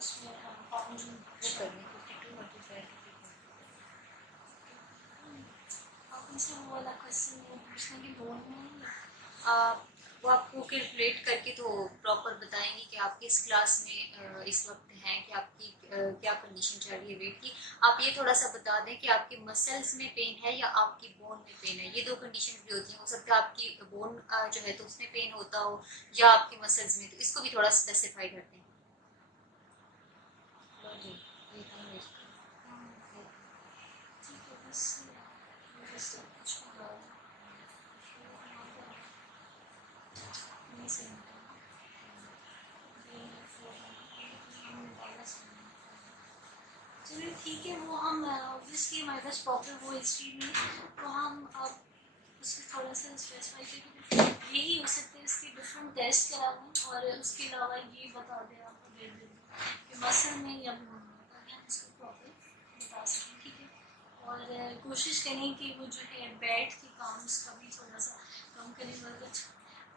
इसमें हम पाउंड वो कर लें 52 मल्टीप्लाई आप उनसे वो वाला क्वेश्चन पूछने की बोल में वो आपको कैलकुलेट करके तो प्रॉपर बताएंगे कि आप किस क्लास में इस वक्त हैं, कि आपकी क्या कंडीशन चल रही है वेट की। आप ये थोड़ा सा बता दें कि आपके मसल्स में पेन है या आपकी बोन में पेन है। ये दो कंडीशन भी होती हैं, हो सकता है आपकी बोन जो है तो उसमें पेन होता हो या आपके मसल्स में, तो इसको भी थोड़ा स्पेसिफाई करते हैं। जी ये टाइम वेस्ट ठीक है बस मुझे सब कुछ होगा नहीं सही चलिए ठीक है। वो हम ऑब्वियसली हमारे पास प्रॉपर वो हिस्ट्री में तो हम अब उससे थोड़ा सा स्पेसिफाई करें यही हो सकता है इसके डिफरेंट टेस्ट करा दें और उसके अलावा ये बता दें आपको दे दें कि मसल में या बोन में, ताकि हम इसको प्रॉपर बता सकें। ठीक है और कोशिश करें कि वो जो है बैठ के काम उसका भी थोड़ा सा कम करें वर्क।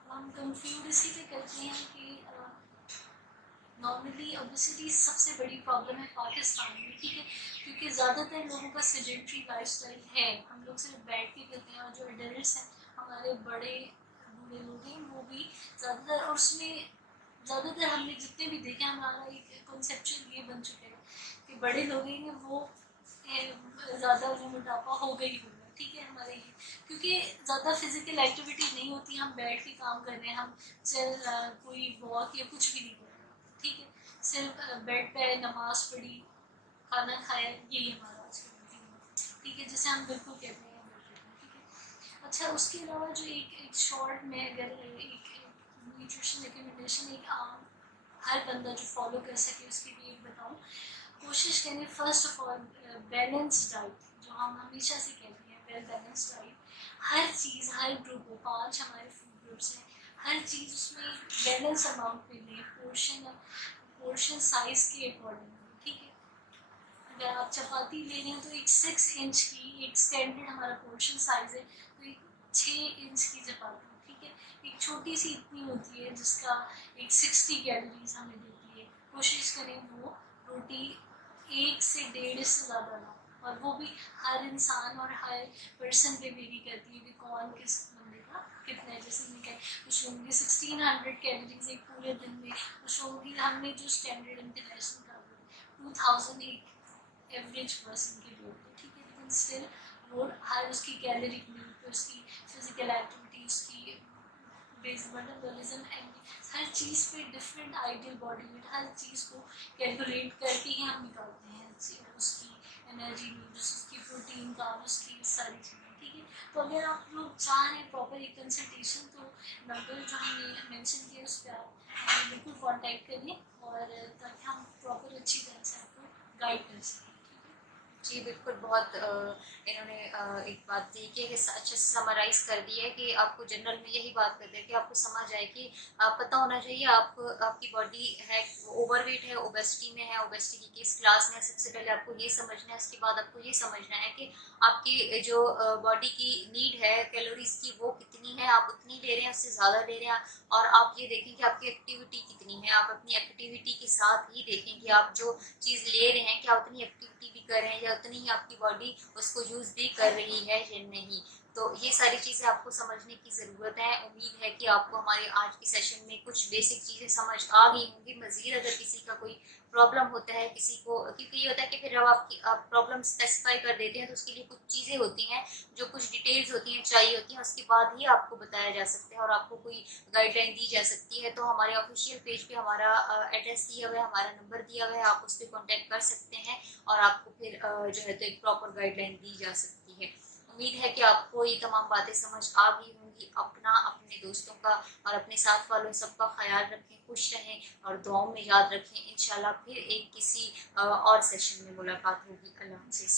हम कंफ्यूज इसी पे करते हैं कि नॉर्मली ओबेसिटी सबसे बड़ी प्रॉब्लम है पाकिस्तान में। ठीक है क्योंकि ज़्यादातर लोगों का सेडेंट्री लाइफस्टाइल है, हम लोग सिर्फ बैठ के करते हैं और जो एडल्ट्स हैं हमारे बड़े बूढ़े लोग हैं वो भी ज़्यादातर, और उसमें ज़्यादातर हमने जितने भी देखे हमारा एक कॉन्सेप्चुअल ये बन चुका है कि बड़े लोग हैं वो ज़्यादा उन्हें मोटापा हो गई होगा। ठीक है हमारे ये क्योंकि ज़्यादा फिजिकल एक्टिविटी नहीं होती, हम बैठ के काम कर रहे हैं, हम चल कोई वॉक या कुछ भी नहीं कर रहे। ठीक है सिर्फ बेड पे नमाज पढ़ी खाना खाया, यही हमारा आज का रूटीन है। ठीक है जैसे हम बिल्कुल कहते हैं। ठीक है अच्छा उसके अलावा जो एक शॉर्ट में अगर एक न्यूट्रिशन रिकमेंडेशन एक आम हर बंदा जो फॉलो कर सके उसके लिए एक बताऊँ, कोशिश करें first of all balance diet, जो हम हमेशा से कहते हैं वेल बैलेंस डाइट। हर चीज़ हर ग्रुप में 5 हमारे फूड ग्रुप्स हैं, हर चीज़ उसमें बैलेंस अमाउंट में लें, पोर्शन साइज के अकॉर्डिंग। ठीक है अगर आप चपाती ले रहे हैं तो एक 6 इंच की एक स्टैंडर्ड हमारा पोर्शन साइज है, तो एक 6 इंच की चपाती। ठीक है एक छोटी सी इतनी होती है जिसका एक 60 कैलोरीज हमें देती है, कोशिश करें वो रोटी 1 से 1.5 से ज़्यादा ना, और वो भी हर इंसान और हर पर्सन पे वेरी करती है कि कौन किस बंदे का कितना है। जैसे मैं कुछ लोगों की 1600 कैलोरीज एक पूरे दिन में, कुछ लोगों की हमने जो स्टैंडर्ड इंटरनेशनल का 2000 एक एवरेज पर्सन के लिए होते हैं। ठीक है लेकिन स्टिल वो हर उसकी कैलोरी नीड, उसकी फिजिकल एक्टिविटी, उसकी बेस्ड मेटाबॉलिज्म एंड हर चीज़ पे डिफरेंट आइडियल बॉडी वेट, हर चीज़ को कैलकुलेट करके ही हम निकालते हैं उसकी एनर्जी नीड, उसकी प्रोटीन का, उसकी सारी चीज़ें। ठीक है तो अगर आप लोग चाह रहे हैं प्रॉपर एक कंसल्टेशन तो नंबर जो हमने मेंशन किया उस पर आप बिल्कुल कॉन्टैक्ट करिए और ताकि हम प्रॉपर अच्छी तरह से आपको गाइड कर सकें। जी बिल्कुल। बहुत इन्होंने एक बात दी कि अच्छा समराइज कर दिया है कि आपको जनरल में यही बात करते हैं कि आपको समझ आए कि पता होना चाहिए आपको आपकी बॉडी है ओवरवेट है, ओबेसिटी में है, ओबेसिटी की किस क्लास में है। सबसे पहले आपको ये समझना है, उसके बाद आपको ये समझना है कि आपकी जो बॉडी की नीड है कैलोरीज की वो कितनी है, आप उतनी ले रहे हैं उससे ज़्यादा ले रहे हैं। और आप ये देखें कि आपकी एक्टिविटी कितनी है, आप अपनी एक्टिविटी के साथ ही देखें कि आप जो चीज़ ले रहे हैं क्या उतनी एक्टिविटी भी कर रहे हैं या उतनी ही आपकी बॉडी उसको यूज़ भी कर रही है या नहीं। तो ये सारी चीज़ें आपको समझने की ज़रूरत है। उम्मीद है कि आपको हमारे आज के सेशन में कुछ बेसिक चीज़ें समझ आ गई होंगी। मज़ीद अगर किसी का कोई प्रॉब्लम होता है किसी को, क्योंकि ये होता है कि फिर जब आप प्रॉब्लम स्पेसिफाई कर देते हैं तो उसके लिए कुछ चीज़ें होती हैं जो कुछ डिटेल्स होती हैं चाहिए होती हैं, उसके बाद ही आपको बताया जा सकता है और आपको कोई गाइडलाइन दी जा सकती है। तो हमारे ऑफिशियल पेज पे हमारा एड्रेस दिया हुआ है, हमारा नंबर दिया हुआ है, आप उस पर कॉन्टैक्ट कर सकते हैं और आपको फिर जो है तो एक प्रॉपर गाइडलाइन दी जा सकती है। उम्मीद है कि आपको ये तमाम बातें समझ आ गई होंगी। अपना, अपने दोस्तों का और अपने साथ वालों सबका ख्याल रखें, खुश रहें और दुआओं में याद रखें। इंशाल्लाह फिर एक किसी और सेशन में मुलाकात होगी। अल्लाह हाफ़िज़।